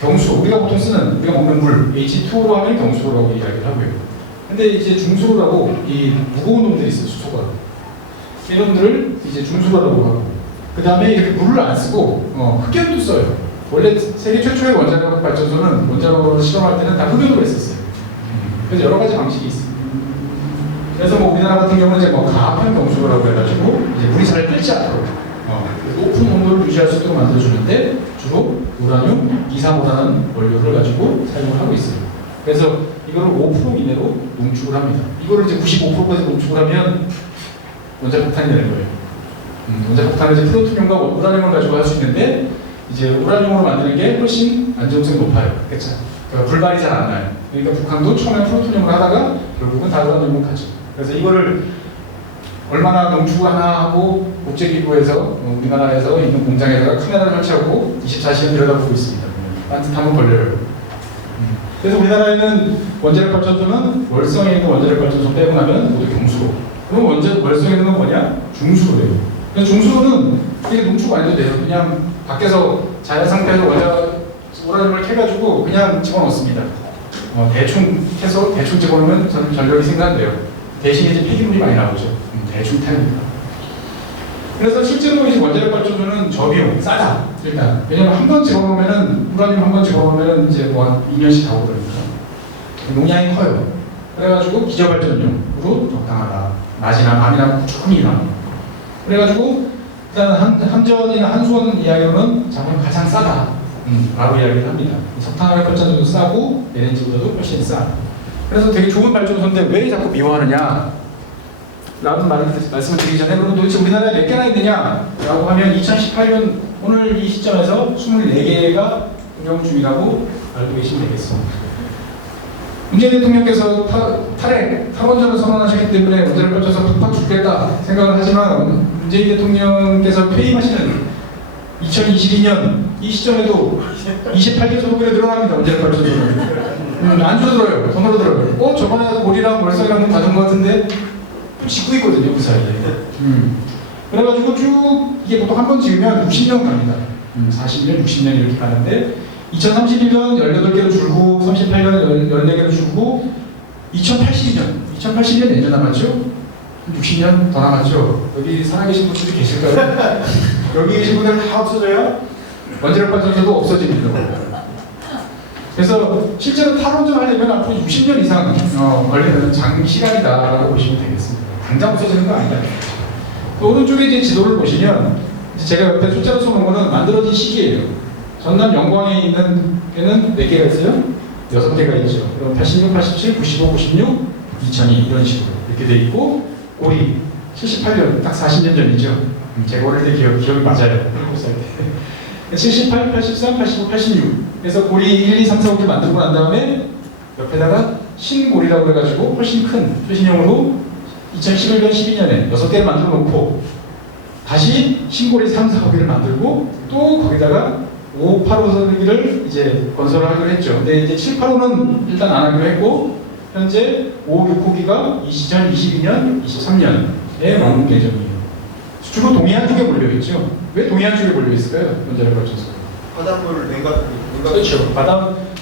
경수, 우리가 보통 쓰는, 우리가 먹는 물, H2로 하면 경수라고 이야기를 하고요. 근데 이제 중수로라고 이 무거운 놈들이 있어요, 수소가. 이놈들을 이제 중수로라고 하고, 그 다음에 이렇게 물을 안 쓰고 흑연도 써요. 원래 세계 최초의 원자력 발전소는 원자력을 실험할 때는 다 흑연으로 했었어요. 그래서 여러 가지 방식이 있습니다. 그래서 뭐 우리나라 같은 경우는 이제 뭐 가압형 경수로라고 해가지고 이제 물이 잘 끓지 않도록 높은 온도를 유지할 수 있도록 만들어주는데 주로 우라늄 235라는 원료를 가지고 사용을 하고 있어요. 그래서 이거를 5% 이내로 농축을 합니다. 이거를 이제 95%까지 농축을 하면 원자폭탄이 되는 거예요. 원자폭탄은 이제 플루토늄과 우라늄을 가지고 할 수 있는데 이제 우라늄으로 만드는 게 훨씬 안정성이 높아요. 그렇죠? 그러니까 불발이 잘 안 나요. 그러니까 북한도 처음에 플루토늄을 하다가 결국은 다 우라늄을 하죠. 그래서 이거를 얼마나 농축을 하나 하고 국제기구에서 우리나라에서 있는 공장에다가 카메라를 설치하고 24시간 들여다보고 있습니다. 딴짓하면 걸려요. 그래서 우리나라에는 원자력 발전소는 월성에 있는 원자력 발전소 빼고 나면 모두 경수로. 그럼 월성에 있는 건 뭐냐? 중수로예요. 중수로는 이게 농축 안 해도 돼요. 그냥 밖에서 자연 상태에서 우라늄을 캐가지고 그냥 집어넣습니다. 대충 해서 대충 집어넣으면 저는 전력이 생산돼요. 대신에 이제 폐기물이 많이 나오죠. 대충 타입니다. 그래서 실제로 이 원자력 발전소는 저비용, 싸다. 일단 왜냐면 한 번 집어넣으면은 우라늄 한 번 집어넣으면은 이제 뭐 한 2년씩 가고 그러니까 용량이 커요. 그래가지고 기저발전용으로 적당하다. 낮이나 밤이나 조금 일하는. 그래가지고 일단 한전이나 한수원 이야기로는 자본 가장 싸다. 라고 이야기를 합니다. 석탄화력 발전소도 싸고 LNG보다도 훨씬 싸. 그래서 되게 좋은 발전소인데 왜 자꾸 미워하느냐? 라는 말씀을 드리기 전에 그럼 도대체 우리나라에 몇 개나 있느냐? 라고 하면 2018년 오늘 이 시점에서 24개가 운영 중이라고 알고 계시면 되겠습니다. 문재인 대통령께서 탈원전을 선언하셨기 때문에 원자력 발전소 팍팍 죽겠다 생각을 하지만 문재인 대통령께서 퇴임하시는 2022년 이 시점에도 28개 소속으로 늘어납니다. 원자력 발전소는. 안 줄어들어요. 더 늘어들어요. 저번에 고리랑 월성이랑 다른 것 같은데 또 짓고 있거든요. 그 사이에. 그래가지고 쭉 이게 보통 한 번 지으면 60년 갑니다. 40년, 60년 이렇게 가는데 2031년 18개로 줄고 38년 14개로 줄고 2080년 몇 년 남았죠? 60년 더 남았죠? 여기 살아계신 분들이 계실까요? 여기 계신 분들 다 없어져야 원자력 발전소도 없어집니다. 그래서 실제로 탈원전 하려면 앞으로 60년 이상 걸리는 장시간이다라고 보시면 되겠습니다. 당장 없어지는 거 아니다. 또 오른쪽에 이제 지도를 보시면 제가 옆에 숫자로 써놓은 거는 만들어진 시기예요. 전남 영광에 있는 데는 몇 개가 있어요? 6개가 있죠. 그럼 86, 87, 95, 96, 2002 이런 식으로 이렇게 돼 있고 고리 78년 딱 40년 전이죠. 제가 어릴 때 기억이 맞아요. 7살 때. 78, 83, 85, 86. 그래서 고리 1, 2, 3, 4, 5를 만들고 난 다음에 옆에다가 신고리라고 해가지고 훨씬 큰 최신형으로 2011년, 12년에 6개를 만들어 놓고 다시 신고리 3, 4, 5개를 만들고 또 거기다가 5, 8, 5선기를 이제 건설을 하기로 했죠. 근데 이제 7, 8, 5는 일단 안 하기로 했고 현재 5, 6호기가 2022년, 23년에 나오는 예정이에요. 주로 동해안 쪽에 몰려있죠. 왜 동해안 쪽에 몰려있을까요? 원자력 발전소가. 바닷물 냉각. 그렇죠.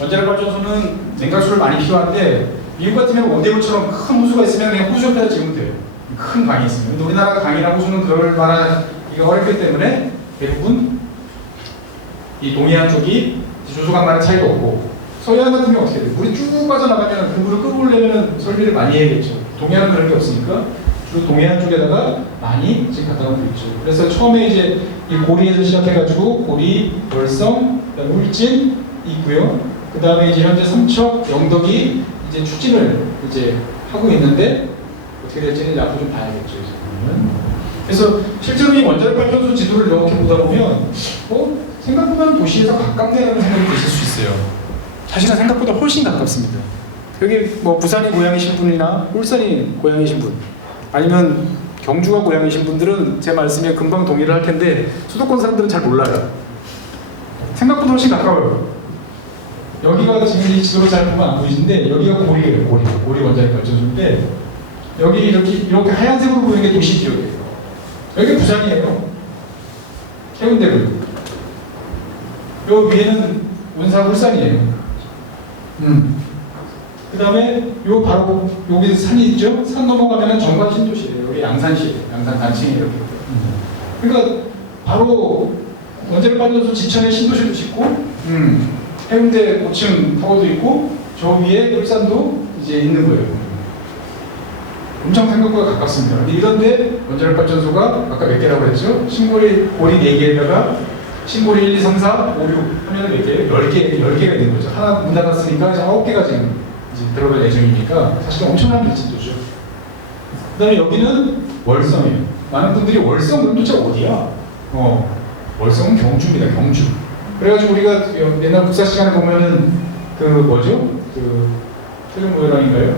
원자력 발전소는 냉각수를 많이 필요한데 미국 같으면 원대우처럼 큰 호수가 있으면 그냥 호수 옆에다 지으면 돼요. 큰 강이 있으면. 근데 우리나라 강이나 호수는 그럴 만한 이게 어렵기 때문에 대부분 이 동해안 쪽이 조수간만의 차이가 없고 서해안 같은 경우 어떻게 돼요? 물이 쭉 빠져나가면 그 물을 끌어올려면 설비를 많이 해야겠죠. 동해안은 그런 게 없으니까 주로 동해안 쪽에다가 많이 지금 갖다 놓고 있죠. 그래서 처음에 이제 이 고리에서 시작해가지고 고리, 월성, 그다음 울진 있고요. 그 다음에 이제 현재 삼척, 영덕이 이제 추진을 이제 하고 있는데 어떻게 될지는 앞으로 좀 봐야겠죠. 그래서 실제로 이 원자력 발전소 지도를 이렇게 보다 보면 생각보다는 도시에서 가깝네라는 생각이 드실 수 있어요. 사실은 생각보다 훨씬 가깝습니다. 여기 뭐 부산이 고향이신 분이나 울산이 고향이신 분 아니면 경주가 고향이신 분들은 제 말씀에 금방 동의를 할 텐데 수도권 사람들은 잘 몰라요. 생각보다 훨씬 가까워요. 여기가 지금 이 지도로 잘 보면 안 보이시는데 여기가 고리예요. 고리 원자력 발전소인데 여기 이렇게 하얀색으로 보이는 게 도시 지역이에요. 여기 부산이에요. 해운대고요. 요 위에는 운사 울산이에요. 그 다음에 요 바로 여기 산이 있죠? 산 넘어가면은 정관 신도시예요. 여기 양산시예요. 양산 단층이 이렇게. 그러니까 바로 원자력 발전소 지천에 신도시도 짓고, 해운대 고층 타워도 있고, 저 위에 울산도 이제 있는 거예요. 엄청 생각보다 가깝습니다. 근데 이런데 원자력 발전소가 아까 몇 개라고 했죠? 신고리 고리 4개에다가 신고리 1, 2, 3, 4, 5, 6 하면 몇 개예요? 10개가 되는 거죠. 하나 문 닫았으니까 이제 9개가 지금 이제 들어갈 예정이니까 사실 엄청난 발전소죠. 그 다음에 여기는 월성이에요. 많은 분들이 월성은 도대체 어디야? 월성은 경주입니다. 경주. 그래가지고 우리가 옛날 국사 시간에 보면은 그 뭐죠? 그 최종 모여랑인가요?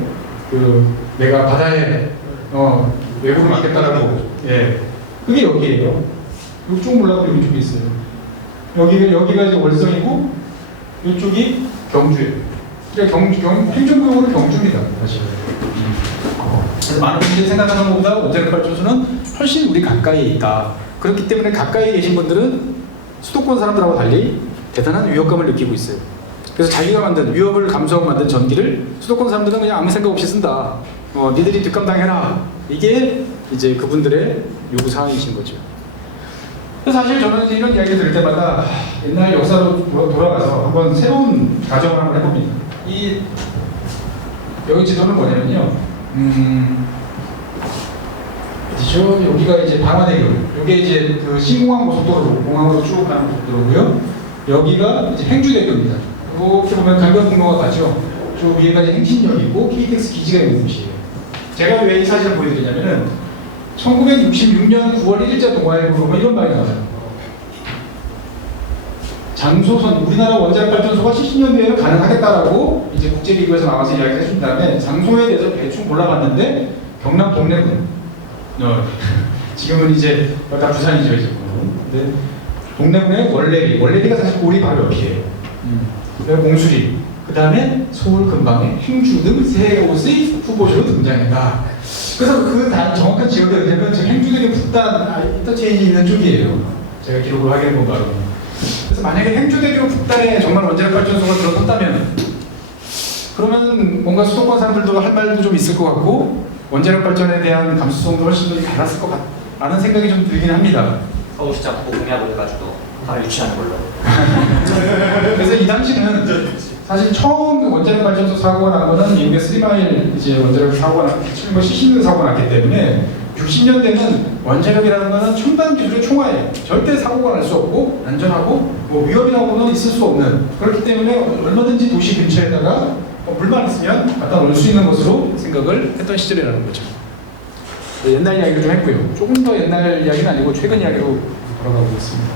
그 내가 바다에 외국을 맡겠다라고. 예. 그게 여기에요. 이쪽 몰라도 이쪽에 있어요. 여기가 이제 월성이고 이쪽이 경주예요. 그러니까 행정구역으로 경주입니다. 사실. 그래서 많은 분들이 생각하는 것보다 원자력 발전소는 훨씬 우리 가까이에 있다. 그렇기 때문에 가까이 계신 분들은 수도권 사람들하고 달리 대단한 위협감을 느끼고 있어요. 그래서 자기가 만든 위협을 감수하고 만든 전기를 수도권 사람들은 그냥 아무 생각 없이 쓴다. 니들이 뒷감당해라. 이게 이제 그분들의 요구 사항이신 거죠. 그래서 사실 저는 이제 이런 이야기 들을 때마다 옛날 역사로 돌아가서 한번 새로운 가정을 한번 해봅니다. 여기 지도는 뭐냐면요. 어디죠? 여기가 이제 방화대교. 이게 이제 그 신공항 고속도로, 공항으로 쭉 가는 고속도로고요. 여기가 이제 행주대교입니다. 이렇게 보면 강변북로가 가죠. 저 위에가 이제 행신역이 있고 KTX 기지가 있는 곳이에요. 제가 왜 이 사진을 보여드리냐면은 1966년 9월 1일자 동아일보에 보면 이런 말이 나와요. 장소선, 우리나라 원자력 발전소가 70년 뒤에는 가능하겠다라고 이제 국제기구에서 나와서 이야기를 해준 다음에 장소에 대해서 대충 골라봤는데 경남 동래군. 지금은 이제 다 부산이죠, 이제. 근데 동래군의 월레리가 사실 우리 바로 옆이에요. 그리고 봉수리, 그 다음에 서울 근방에 행주 등 세 곳의 후보지로 등장했다. 그래서 그 정확한 지역이 어디냐면 행주대교 북단 인터체인지 있는 쪽이에요. 제가 기록을 하게 본 바로. 그래서 만약에 행주대교 북단에 정말 원자력 발전소가 들어섰다면 그러면 뭔가 수도권 사람들도 할 말도 좀 있을 것 같고 원자력 발전에 대한 감수성도 훨씬 더 달랐을 것 같다는 생각이 좀 들긴 합니다. 서울시장 후보 공약을 해가지고 바로 유치하는 걸로. 그래서 이 당시는 사실 처음 원자력 발전소 사고가 난 거는 미국의 3마일 이제 원자력 사고가 났기 때문에 70년대 사고가 났기 때문에 60년대는 원자력이라는 거는 첨단 기술의 총화예요. 절대 사고가 날 수 없고 안전하고 뭐 위험이라고는 있을 수 없는, 그렇기 때문에 얼마든지 도시 근처에다가 물만 있으면 갖다 놓을 수 있는 것으로 생각을 했던 시절이라는 거죠. 옛날 이야기를 좀 했고요. 조금 더 옛날 이야기는 아니고 최근 이야기로 돌아가고 있습니다.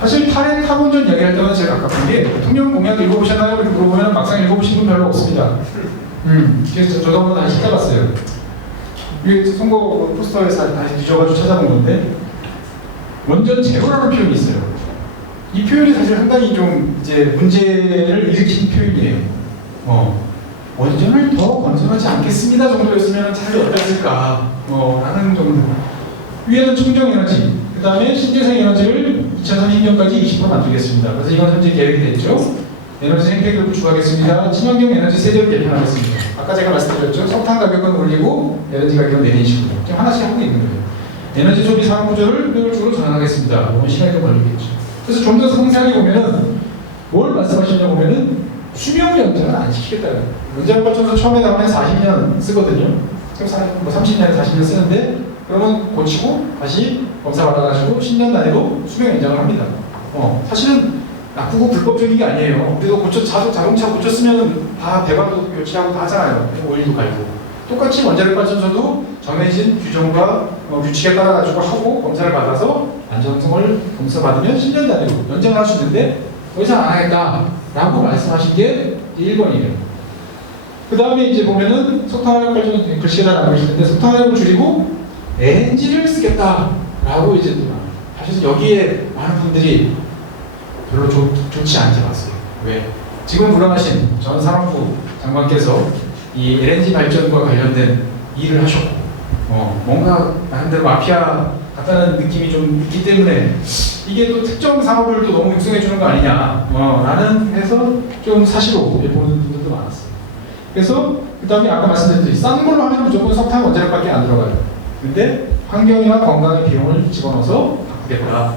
사실 탈핵 탈원전 이야기할 때마다 제일 가깝은 게 대통령 공약 읽어보셨나요? 이렇게 물어보면 막상 읽어보신 분 별로 없습니다. 그래서 저도 한번 다시 찾아봤어요. 이게 선거 포스터에서 다시 뒤져가지고 찾아본 건데 원전 제로라는 표현이 있어요. 이 표현이 사실 상당히 좀 이제 문제를 일으킨 표현이에요. 원전을 더 건설하지 않겠습니다 정도였으면 차라리 어땠을까 라는 정도. 위에는 청정에너지, 그 다음에 신재생 에너지를 2030년까지 20% 만들겠습니다. 그래서 이건 현재 계획이 됐죠. 에너지 생태계를 구축하겠습니다. 친환경 에너지 세대를 개편하겠습니다. 아까 제가 말씀드렸죠. 석탄 가격은 올리고 에너지 가격은 내리는 식으로 지금 하나씩 하고 있는 거예요. 에너지 소비 상황 구조를 효율적으로 전환하겠습니다. 이건 시간이 좀 걸리겠죠. 그래서 좀 더 상세하게 보면은 뭘 말씀하시냐고 보면은 수명 연장은 안 시키겠다는. 원자력 발전소 처음에 나오면 40년 쓰거든요. 그럼 30년에 40년 쓰는데 그러면 고치고 다시 검사 받아가지고 10년 단위로 수명 연장을 합니다. 사실은 나쁘고 불법적인 게 아니에요. 우리도 자동차 고쳤으면 다 배관도 교체하고 다 하잖아요. 오일도 갈고. 똑같이 원자력 발전소도 정해진 규정과 규칙에 따라가지고 하고 검사를 받아서 안전성을 검사받으면 10년 단위로 연장을 할 수 있는데 더 이상 안 하겠다라고 말씀하신 게 1번이에요. 그 다음에 이제 보면은 석탄화력 발전 글씨가 나오고 있는데 석탄화력을 줄이고 LNG를 쓰겠다라고 이제 사실 여기에 많은 분들이 별로 좋지 않게 봤어요. 왜? 지금 불러가신 전 산업부 장관께서 이 LNG 발전과 관련된 일을 하셨고 뭔가 나름대로 마피아 같다는 느낌이 좀 있기 때문에 이게 또 특정 산업을 또 너무 육성해 주는 거 아니냐 라는 해서 좀 사실로 보는 분들도 많았어요. 그래서 그 다음에 아까 말씀드렸듯이 싼 걸로 하면 무조건 석탄 원자력밖에 안 들어가요. 근데 환경이나 건강의 비용을 집어넣어서 바꾸겠다.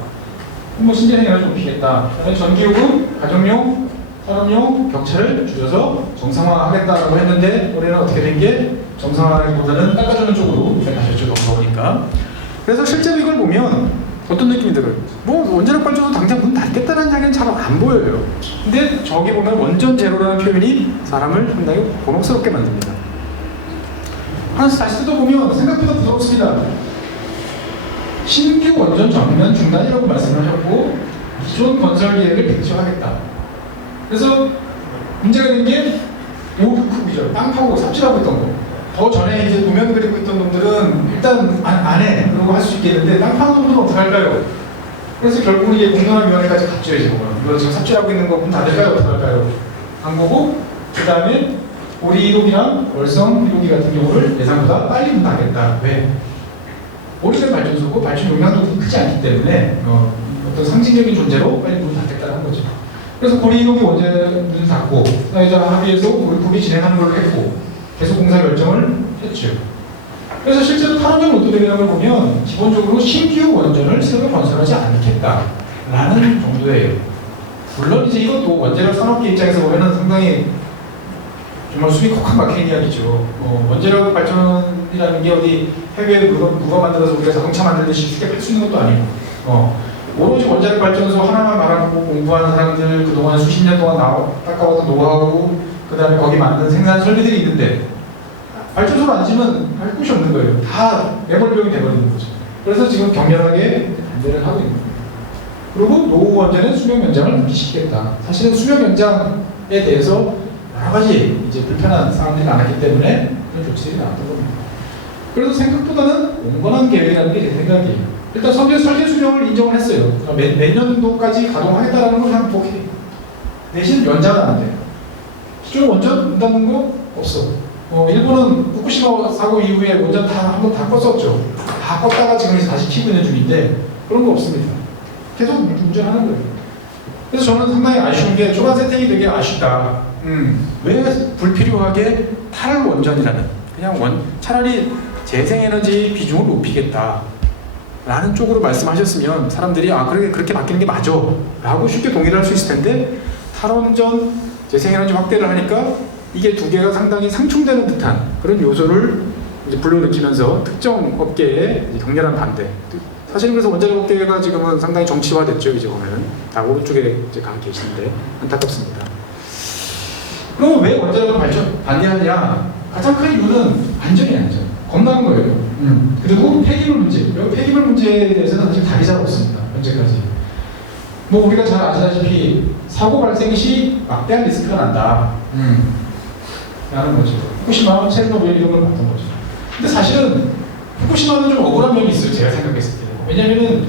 뭐 신재생 에너지 높이겠다. 그다음에 전기요금, 가정용, 산업용 격차를 줄여서 정상화하겠다라고 했는데 올해는 어떻게 된 게 정상화하기보다는 깎아주는 쪽으로 가셨죠. 너무 더우니까. 그래서 실제로 이걸 보면 어떤 느낌이 들어요? 뭐 원자력 발전소 당장 문 닫겠다는 이야기는 잘 안 보여요. 근데 저기 보면 원전 제로라는 표현이 사람을 상당히 곤혹스럽게 만듭니다. 하나씩 다시 뜯어보면 생각보다 부드럽습니다. 신규 원전 전면 중단이라고 말씀을 하셨고 기존 건설 계획을 백지화하겠다. 그래서 문제가 된 게 오크이죠. 땅 파고 삽질하고 있던 거. 더 전에 이제 도면 그리고 있던 놈들은 일단 안 해. 그러고 할 수 있겠는데 땅 파는 놈들은 어떻게 할까요? 그래서 결국은 이게 공론화위원회까지 갔죠. 이제 보면. 이거 지금 삽질하고 있는 거 문 닫을까요? 어떻게 할까요? 한 거고 그 다음에 우리 1호기랑 월성 1호기 같은 경우를 예상보다 빨리 문 닫겠다. 왜? 오래된 발전소고 발전 용량도 크지 않기 때문에 어떤 상징적인 존재로 빨리 문 닫겠다는 거죠. 그래서 고리 1호기 원전을 닫고 사회자 합의해서 우리 국이 진행하는 걸로 했고 계속 공사 결정을 했죠. 그래서 실제로 탈원전 로드맵이라는 걸 보면 기본적으로 신규 원전을 새로 건설하지 않겠다라는 정도예요. 물론 이제 이것도 원자력 산업계 입장에서 보면은 상당히 정말 숨이 콕콕 막히는 이야기죠. 원자력 발전이라는 게 어디 해외에 누가 만들어서 우리가 자동차 만들듯이 쉽게 팔 수 있는 것도 아니고 오로지 원자력 발전소 하나만 바라보고 공부하는 사람들 그동안 수십 년 동안 닦아왔던 노하우 그 다음에 거기 만든 생산 설비들이 있는데 발전소를 안 지면 할 곳이 없는 거예요. 다 매몰병이 돼버리는 거죠. 그래서 지금 격렬하게 반대를 하고 있는 거예요. 그리고 노후 원전의 수명 연장을 금지시키겠다. 사실은 수명 연장에 대해서 여러 가지 이제 불편한 사람들이 많았기 때문에 그런 조치들이 나왔던 겁니다. 그래도 생각보다는 온건한 계획이라는 게 제 생각이에요. 일단 설계 수명을 인정을 했어요. 몇 년도까지 가동하겠다라는 걸 그냥 오케이. 대신 연장은 안 돼요. 기존 원전 문 닫는 거 없어. 일본은 후쿠시마 사고 이후에 원전 한번 다 껐었죠. 다 껐다가 지금 다시 키고 있는 중인데 그런 거 없습니다. 계속 운전하는 거예요. 그래서 저는 상당히 아쉬운 게 초반 세팅이 되게 아쉽다. 왜 불필요하게 탈원전이라는 그냥 차라리 재생에너지 비중을 높이겠다 라는 쪽으로 말씀하셨으면 사람들이 그렇게 바뀌는 게 맞아 라고 쉽게 동의를 할 수 있을 텐데 탈원전 재생에너지 확대를 하니까 이게 두 개가 상당히 상충되는 듯한 그런 요소를 이제 불러일으키면서 특정 업계에 격렬한 반대. 사실은 그래서 원자력 업계가 지금은 상당히 정치화됐죠. 이제 보면은 다 오른쪽에 이제 가 계시는데 안타깝습니다. 그럼 왜 원자력을 반대하냐? 가장 큰 이유는 안전이에요. 안전. 겁나는 거예요. 그리고 폐기물 문제. 폐기물 문제에 대해서는 사실 답이 잘 없습니다. 현재까지. 뭐 우리가 잘 아시다시피 사고 발생 시 막대한 리스크가 난다. 라는 거죠. 후쿠시마, 체르노빌 이런 걸 봤던 거죠. 근데 사실은 후쿠시마는 좀 억울한 면이 있어요. 제가 생각했을 때. 왜냐면은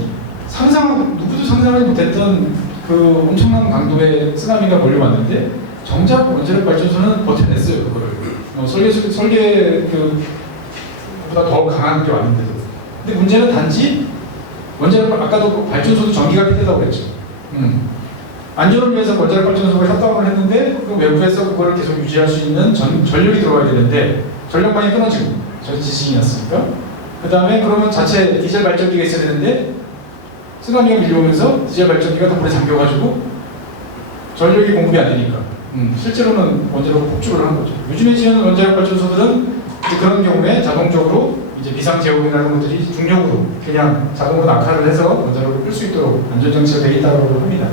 누구도 상상하지 못했던 그 엄청난 강도의 쓰나미가 몰려왔는데 정작 원자력 발전소는 버텨냈어요. 그거를. 설계 보다 더 강한 게 왔는데도. 근데 문제는 단지 원자력 아까도 발전소도 전기가 필요하다고 그랬죠. 안전을 위해서 원자력 발전소가 셧다운을 했는데 그 외부에서 그거를 계속 유지할 수 있는 전력이 들어와야 되는데 전력망이 끊어지고 지진이 났으니까 그 다음에 그러면 자체 디젤 발전기가 있어야 되는데 쓰나미가 밀려오면서 디젤 발전기가 더 물에 잠겨가지고 전력이 공급이 안 되니까 실제로는 원자력으로 폭주를 한 거죠. 요즘에 지은 원자력 발전소들은 이제 그런 경우에 자동적으로 이제 비상 제어기라는 것들이 중력으로 그냥 자동으로 낙하를 해서 원자력을 끌 수 있도록 안전장치가 되어 있다고 합니다.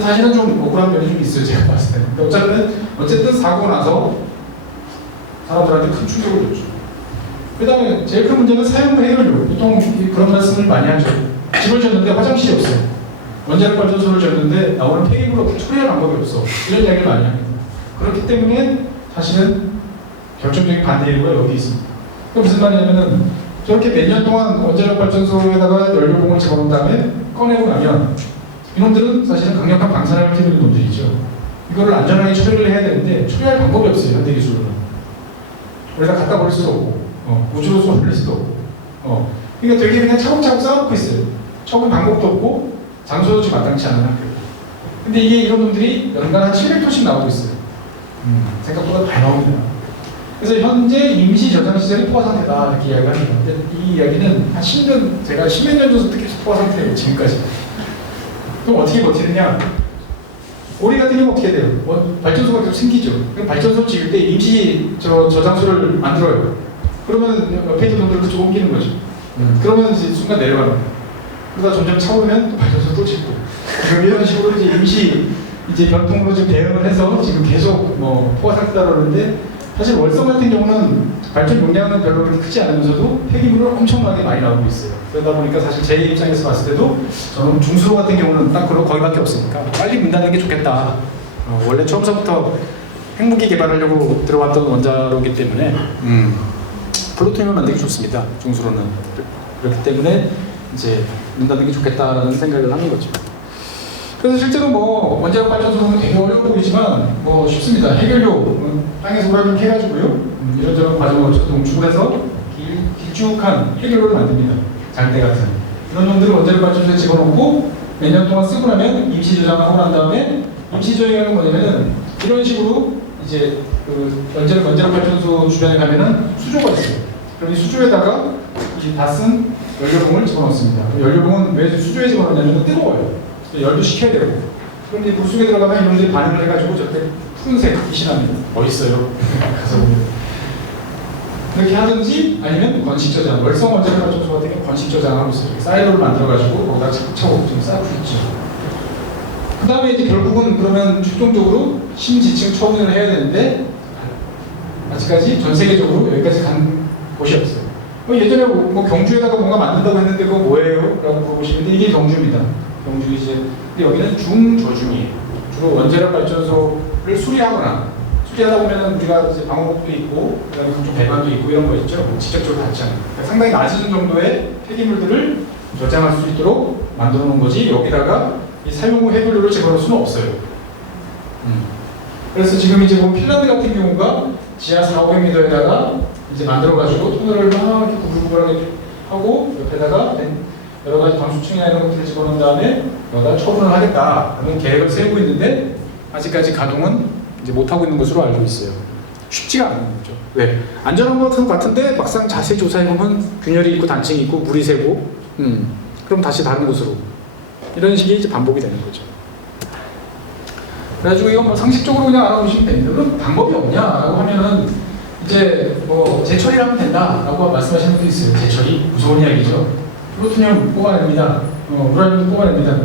사실은 좀 억울한 면이 좀 있어요. 제가 봤을 때. 근데 어쨌든 사고가 나서 사람들한테 큰 충격을 줬죠. 그 다음에 제일 큰 문제는 사용 해결료. 보통 그런 말씀을 많이 하죠. 집을 졌는데 화장실이 없어요. 원자력 발전소를 졌는데 나오는 폐기물을 어떻게 처리할 방법이 없어. 이런 이야기를 많이 합니다. 그렇기 때문에 사실은 결정적인 반대 이유가 여기 있습니다. 그 무슨 말이냐면은 저렇게 몇 년 동안 원자력 발전소에다가 연료봉을 집어넣은 다음에 꺼내고 나면 이놈들은 사실은 강력한 방사능을 띠는 놈들이죠. 이거를 안전하게 처리를 해야 되는데 처리할 방법이 없어요. 현대 기술로는. 우리가 갖다 버릴 수도 없고 우주로 쏘아올릴 수도 없고 그러니까 되게 그냥 차곡차곡 쌓아놓고 있어요. 처분 방법도 없고 장소도 좀 마땅치 않은 학교. 근데 이런 놈들이 연간 한 700톤씩 나오고 있어요. 생각보다 많이 나옵니다. 그래서 현재 임시 저장 시설이 포화 상태다 이렇게 이야기를 합니다. 근데 이 이야기는 한 10년, 제가 10몇 년 전부터 계속 포화 상태예요. 지금까지. 그럼 어떻게 버티느냐? 고리 같은 경우 어떻게 돼요? 발전소가 계속 생기죠. 그럼 발전소 지을 때 임시 저장소를 만들어요. 그러면 옆에 있는 돈들을 그쪽 옮기는 거죠. 그러면 이제 순간 내려가는 거예요. 그러다 점점 차오르면 또 발전소 또 짓고. 이런 식으로 이제 임시 이제 변통으로 지금 대응을 해서 지금 계속 뭐 포화 상태다 그러는데 사실 월성 같은 경우는 발전 용량은 별로 그렇게 크지 않으면서도 폐기물을 엄청나게 많이 나오고 있어요. 그러다 보니까 사실 제 입장에서 봤을 때도 저는 중수로 같은 경우는 딱 그런 거기밖에 없으니까 빨리 문 닫는 게 좋겠다. 원래 처음서부터 핵무기 개발하려고 들어왔던 원자로기 때문에 플루토늄을 만들기 좋습니다. 중수로는. 그렇기 때문에 이제 문 닫는 게 좋겠다라는 생각을 하는 거죠. 그래서 실제로 뭐 원자력 발전소는 되게 어려워 보이지만 뭐 쉽습니다. 해결료 땅에서 우라를 캐가지고요 이런저런 과정을 거쳐서 농축을 해서 길쭉한 해결료를 만듭니다. 장대 같은 이런 놈들을 원자력 발전소에 집어넣고 몇 년 동안 쓰고 나면 임시 저장하고 난 다음에 임시 저장하는 뭐냐면은 이런 식으로 이제 그 원자력 발전소 주변에 가면은 수조가 있어요. 그럼 이 수조에다가 이 다 쓴 연료봉을 집어넣습니다. 연료봉은 왜 수조에 집어넣냐면 뜨거워요. 열도 식혀야 되고. 그럼 이제 물속에 들어가면 이놈들이 반응을 해가지고 저렇게 푸른색 빛이 납니다. 멋있어요. 가서 보면. 그렇게 하든지 아니면 건식 저장. 월성 원자력 발전소 같은 경우 건식 저장하고 있어요. 사이로를 만들어가지고 거기다 차곡차곡 좀 쌓고 있죠. 그 다음에 이제 결국은 그러면 최종적으로 심지층 처분을 해야 되는데 아직까지 전 세계적으로 여기까지 간 곳이 없어요. 예전에 뭐 경주에다가 뭔가 만든다고 했는데 그거 뭐예요? 라고 물어보시는데 이게 경주입니다. 경주 이제 근데 여기는 중저중이에요. 주로 원자력 발전소를 수리하거나 수리하다 보면은 우리가 이제 방호복도 있고 그다음에 그쪽 배관도 있고 이런 거 있죠. 뭐 직접적으로 닿지 않아요. 그러니까 상당히 낮은 정도의 폐기물들을 저장할 수 있도록 만들어 놓은 거지 여기다가 이 사용 후 해결료를 집어넣을 수는 없어요. 그래서 지금 이제 보면 핀란드 같은 경우가 지하 400m에다가 이제 만들어가지고 터널을 막 이렇게 구불구불하게 하고 옆에다가 여러 가지 방수층이나 이런 것들을 집어넣은 다음에 여기다 처분을 하겠다 그런 계획을 세우고 있는데 아직까지 가동은 이제 못하고 있는 것으로 알고 있어요. 쉽지가 않은 거죠. 왜? 안전한 것 같은데 막상 자세히 조사해보면 균열이 있고 단층이 있고 물이 새고 그럼 다시 다른 곳으로 이런 식이 이제 반복이 되는 거죠. 그래가지고 이건 뭐 상식적으로 그냥 알아보시면 됩니다. 그럼 방법이 없냐라고 하면은 이제 뭐 재처리를 하면 된다라고 말씀하시는 분도 있어요. 재처리 무서운 이야기죠. 플루토늄 뽑아냅니다. 우라늄 뽑아냅니다.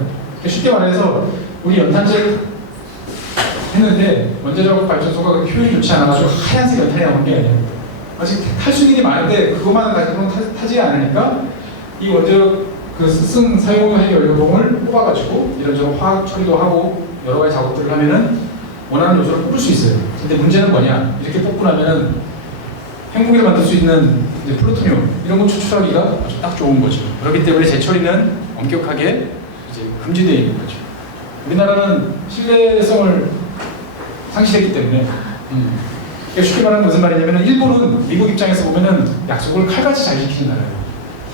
쉽게 말해서 우리 연탄재 했는데 원자력 발전소가 그렇게 효율이 좋지 않아가지고 하얀색 연탄이 나오는 게 아니에요. 아직 탈 수 있는 게 많은데 그것만 가지고는 타지 않으니까 이 원자력 그 쓴 사용할 연료봉을 뽑아가지고 이런저런 화학 처리도 하고 여러 가지 작업들을 하면은 원하는 요소를 뽑을 수 있어요. 근데 문제는 뭐냐? 이렇게 뽑고 나면은 핵무기를 만들 수 있는 이제 플루토늄 이런 거 추출하기가 아주 딱 좋은 거죠. 그렇기 때문에 재처리는 엄격하게 이제 금지되어 있는 거죠. 우리나라는 신뢰성을 상실했기 때문에 쉽게 말하면 무슨 말이냐면 일본은 미국 입장에서 보면은 약속을 칼같이 잘 지키는 나라예요.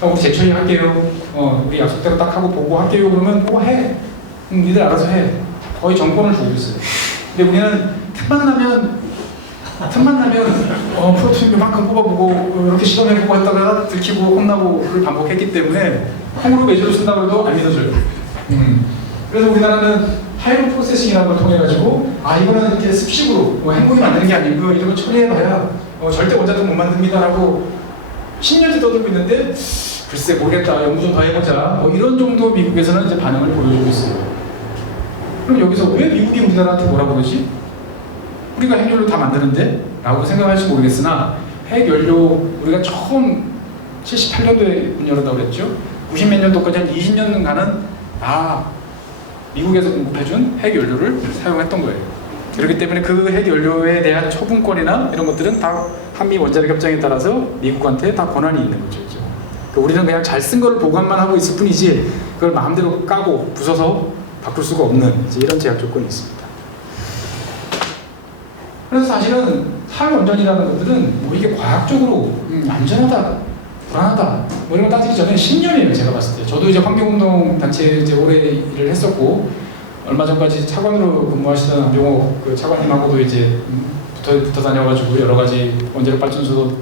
우리 재처리 할게요. 우리 약속대로 딱 하고 보고할게요. 그러면 해. 니들 알아서 해. 거의 정권을 주고 있어요. 근데 우리는 틈만 나면 프로토늄 만큼 뽑아보고 이렇게 시도해보고 했다가 들키고 혼나고를 반복했기 때문에 콩으로 매주를 쓴다고 해도 안 믿어져요. 그래서 우리나라는 하이로 프로세싱이라는 걸 통해가지고 이거는 이렇게 습식으로 핵무기 만드는 게 아니고 이런 거 처리해봐야 절대 원자력 못 만듭니다라고 10년째 떠들고 있는데 글쎄 모르겠다 연구 좀 더 해보자 이런 정도 미국에서는 이제 반응을 보여주고 있어요. 그럼 여기서 왜 미국이 우리나라한테 뭐라 그러지? 우리가 핵연료 다 만드는데? 라고 생각할지 모르겠으나 핵연료 우리가 처음 78년도에 문 열었다고 그랬죠? 90 몇 년도까지 한 20년간은 미국에서 공급해준 핵연료를 사용했던 거예요. 그렇기 때문에 그 핵연료에 대한 처분권이나 이런 것들은 다 한미 원자력 협정에 따라서 미국한테 다 권한이 있는 거죠. 그러니까 우리는 그냥 잘 쓴 거를 보관만 하고 있을 뿐이지 그걸 마음대로 까고 부숴서 바꿀 수가 없는 이런 제약 조건이 있습니다. 그래서 사실은 탈원전이라는 것들은 뭐 이게 과학적으로 안전하다, 불안하다 이런 걸 따지기 전에 신념이에요. 제가 봤을 때. 저도 이제 환경운동 단체에 이제 오래 일을 했었고 얼마 전까지 차관으로 근무하시던 안병호 그 차관님하고도 이제 붙어 다녀가지고 여러 가지 원자력 발전소도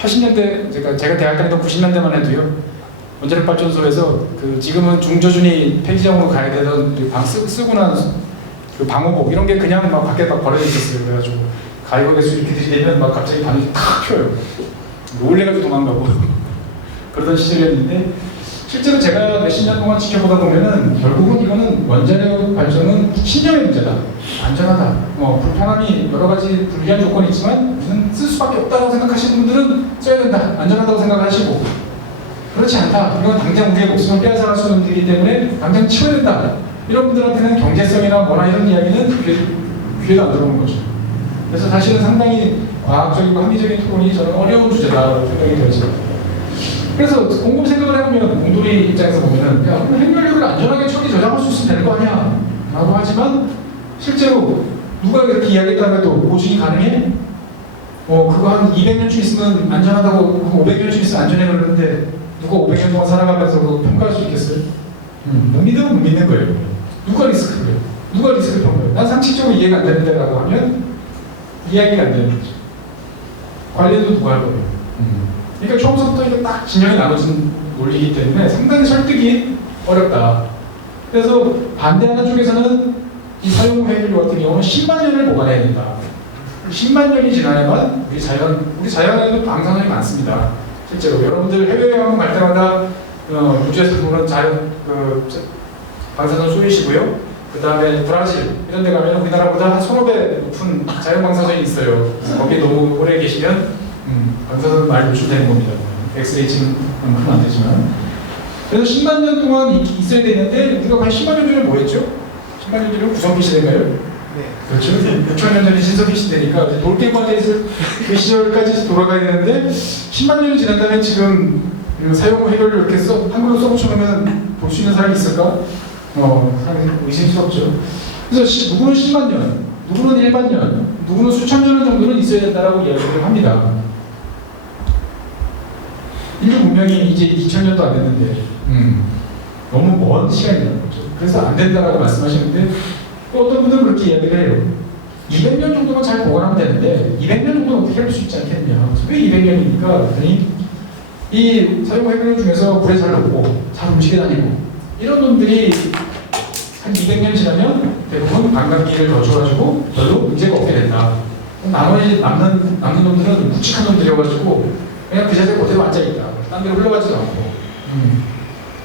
80년대 제가 대학 다니던 90년대만 해도요 원자력 발전소에서 그 지금은 중저준위 폐기장으로 가야 되던 그 쓰고 난 그 방호복 이런 게 그냥 막 밖에 막 버려져 있었어요. 그래가지고 가위바위보 이렇게 들이대면 막 갑자기 반이 탁 펴요. 놀래가지고 도망가고 그러던 시절이었는데 실제로 제가 몇십 년 동안 지켜보다 보면은 결국은 이거는 원자력 발전은 신념의 문제다. 안전하다. 불편함이 여러 가지 불리한 조건이 있지만 우리는 쓸 수밖에 없다고 생각하시는 분들은 써야 된다. 안전하다고 생각하시고 그렇지 않다. 이건 당장 우리의 목숨을 빼앗아갈 수 있는 일이기 때문에 당장 치워야 된다. 이런 분들한테는 경제성이나 뭐나 이런 이야기는 귀에도 안 들어오는 거죠. 그래서 사실은 상당히 과학적이고 합리적인 토론이 저는 어려운 주제다라고 생각이 들었어요. 그래서 곰곰 생각을 해보면 공돌이 입장에서 보면은 야 그럼 핵연료를 안전하게 처리 저장할 수 있으면 되는 거 아니야 라고 하지만 실제로 누가 그렇게 이야기했다고 해도 보증이 가능해? 그거 한 200년쯤 있으면 안전하다고 500년쯤 있으면 안전해 그러는데 누가 500년 동안 살아가면서 그거 평가할 수 있겠어요? 못 믿으면 못 믿는 거예요. 누가 리스크를? 누가 리스크를 평가해요? 난 상식적으로 이해가 안 되는데 라고 하면 이야기가 안 되는 거죠. 관리도 누가 할 거예요? 그러니까 처음부터 이게 딱 진영이 나눠진 논리이기 때문에 상당히 설득이 어렵다. 그래서 반대하는 쪽에서는 이 사용 회의료 같은 경우는 10만 년을 보관해야 된다. 10만 년이 지나야만 우리 자연에도 방사선이 많습니다. 실제로 여러분들 해외여행 갈 때마다 우주에서 보는 방사선 쏘이시고요. 그 다음에 브라질 이런 데 가면 우리나라보다 한 서너 배 높은 자연 방사선이 있어요. 거기에 너무 오래 계시면 방사선 많이 노출되는 겁니다. 엑스레이 찍으면 안 되지만. 그래서 10만 년 동안 있어야 되는데 우리가 과연 10만 년 전에 뭐 했죠? 10만 년 전에 구성기 시대인가요? 네. 그렇죠. 6천 년 전에 신석기 시대니까 돌개관에 그 시절까지 돌아가야 되는데 10만 년이 지난 다음에 지금 사용 해결을 이렇게 한글로 써붙여놓으면 볼 수 있는 사람이 있을까? 상당히 의심스럽죠. 그래서 누구는 10만 년, 누구는 1만 년, 누구는 수천 년 정도는 있어야 된다라고 이야기를 합니다. 인류 문명이 이제 2000년도 안 됐는데 너무 먼 시간이라는 거죠. 그래서 안 된다라고 말씀하시는데 또 어떤 분들은 그렇게 이야기를 해요. 200년 정도만 잘 보관하면 되는데 200년 정도는 어떻게 할 수 있지 않겠냐. 왜 200년입니까? 그랬더니 이 사용 핵연료 중에서 불에 잘 녹고 잘 움직여 다니고 이런 놈들이 한 200년 지나면 대부분 관광기를 거쳐가지고 별로 문제가 없게 된다. 나머지 남는 놈들은 묵직한 놈들이어가지고 그냥 그 자리에 그대로 앉아있다. 딴 데로 흘러가지도 않고.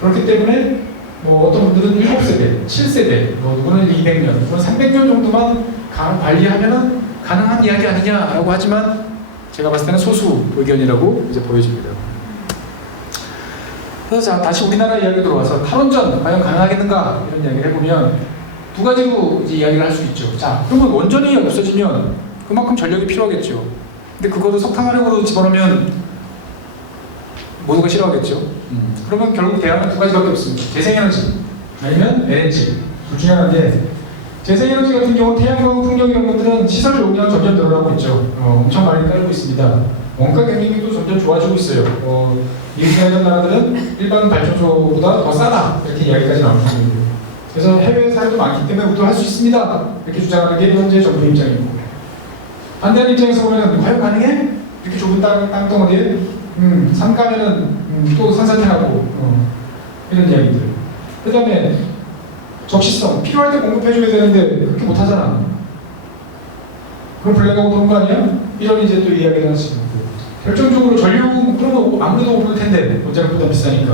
그렇기 때문에 어떤 분들은 7세대, 7세대, 누구는 200년, 누구는 300년 정도만 관리하면은 가능한 이야기 아니냐라고 하지만 제가 봤을 때는 소수 의견이라고 이제 보여집니다. 그래서 자, 다시 우리나라 이야기 들어와서 탈원전 과연 가능하겠는가 이런 이야기를 해보면 두 가지로 이제 이야기를 할 수 있죠. 자, 그러면 원전이 없어지면 그만큼 전력이 필요하겠죠. 근데 그거를 석탄화력으로 집어넣으면 모두가 싫어하겠죠. 그러면 결국 대안은 두 가지밖에 없습니다. 재생에너지 아니면 LNG 둘 중에 하나인데 재생에너지 같은 경우 태양광, 풍력 이런 것들은 시설 용량 점점 늘어나고 있죠. 엄청 많이 깔고 있습니다. 원가 경쟁력도 점점 좋아지고 있어요. 미국이나 나라들은 일반 발전소보다 더 싸다 이렇게 이야기까지 나옵니다. 그래서 해외 사례도 많기 때문에 우리도 할 수 있습니다 이렇게 주장하는 게 현재 정부 입장이고 반대하는 입장에서 보면 과연 가능해? 이렇게 좁은 땅덩어리에 산 가면은 또 산사태하고 이런 이야기들. 그 다음에 적시성 필요할 때 공급해줘야 되는데 그렇게 못하잖아. 그럼 블랙하고 도는 거 아니야? 이런 이제 또 이야기를 하시고 결정적으로 전력 그러면 아무래도 오를 텐데 원자력보다 비싸니까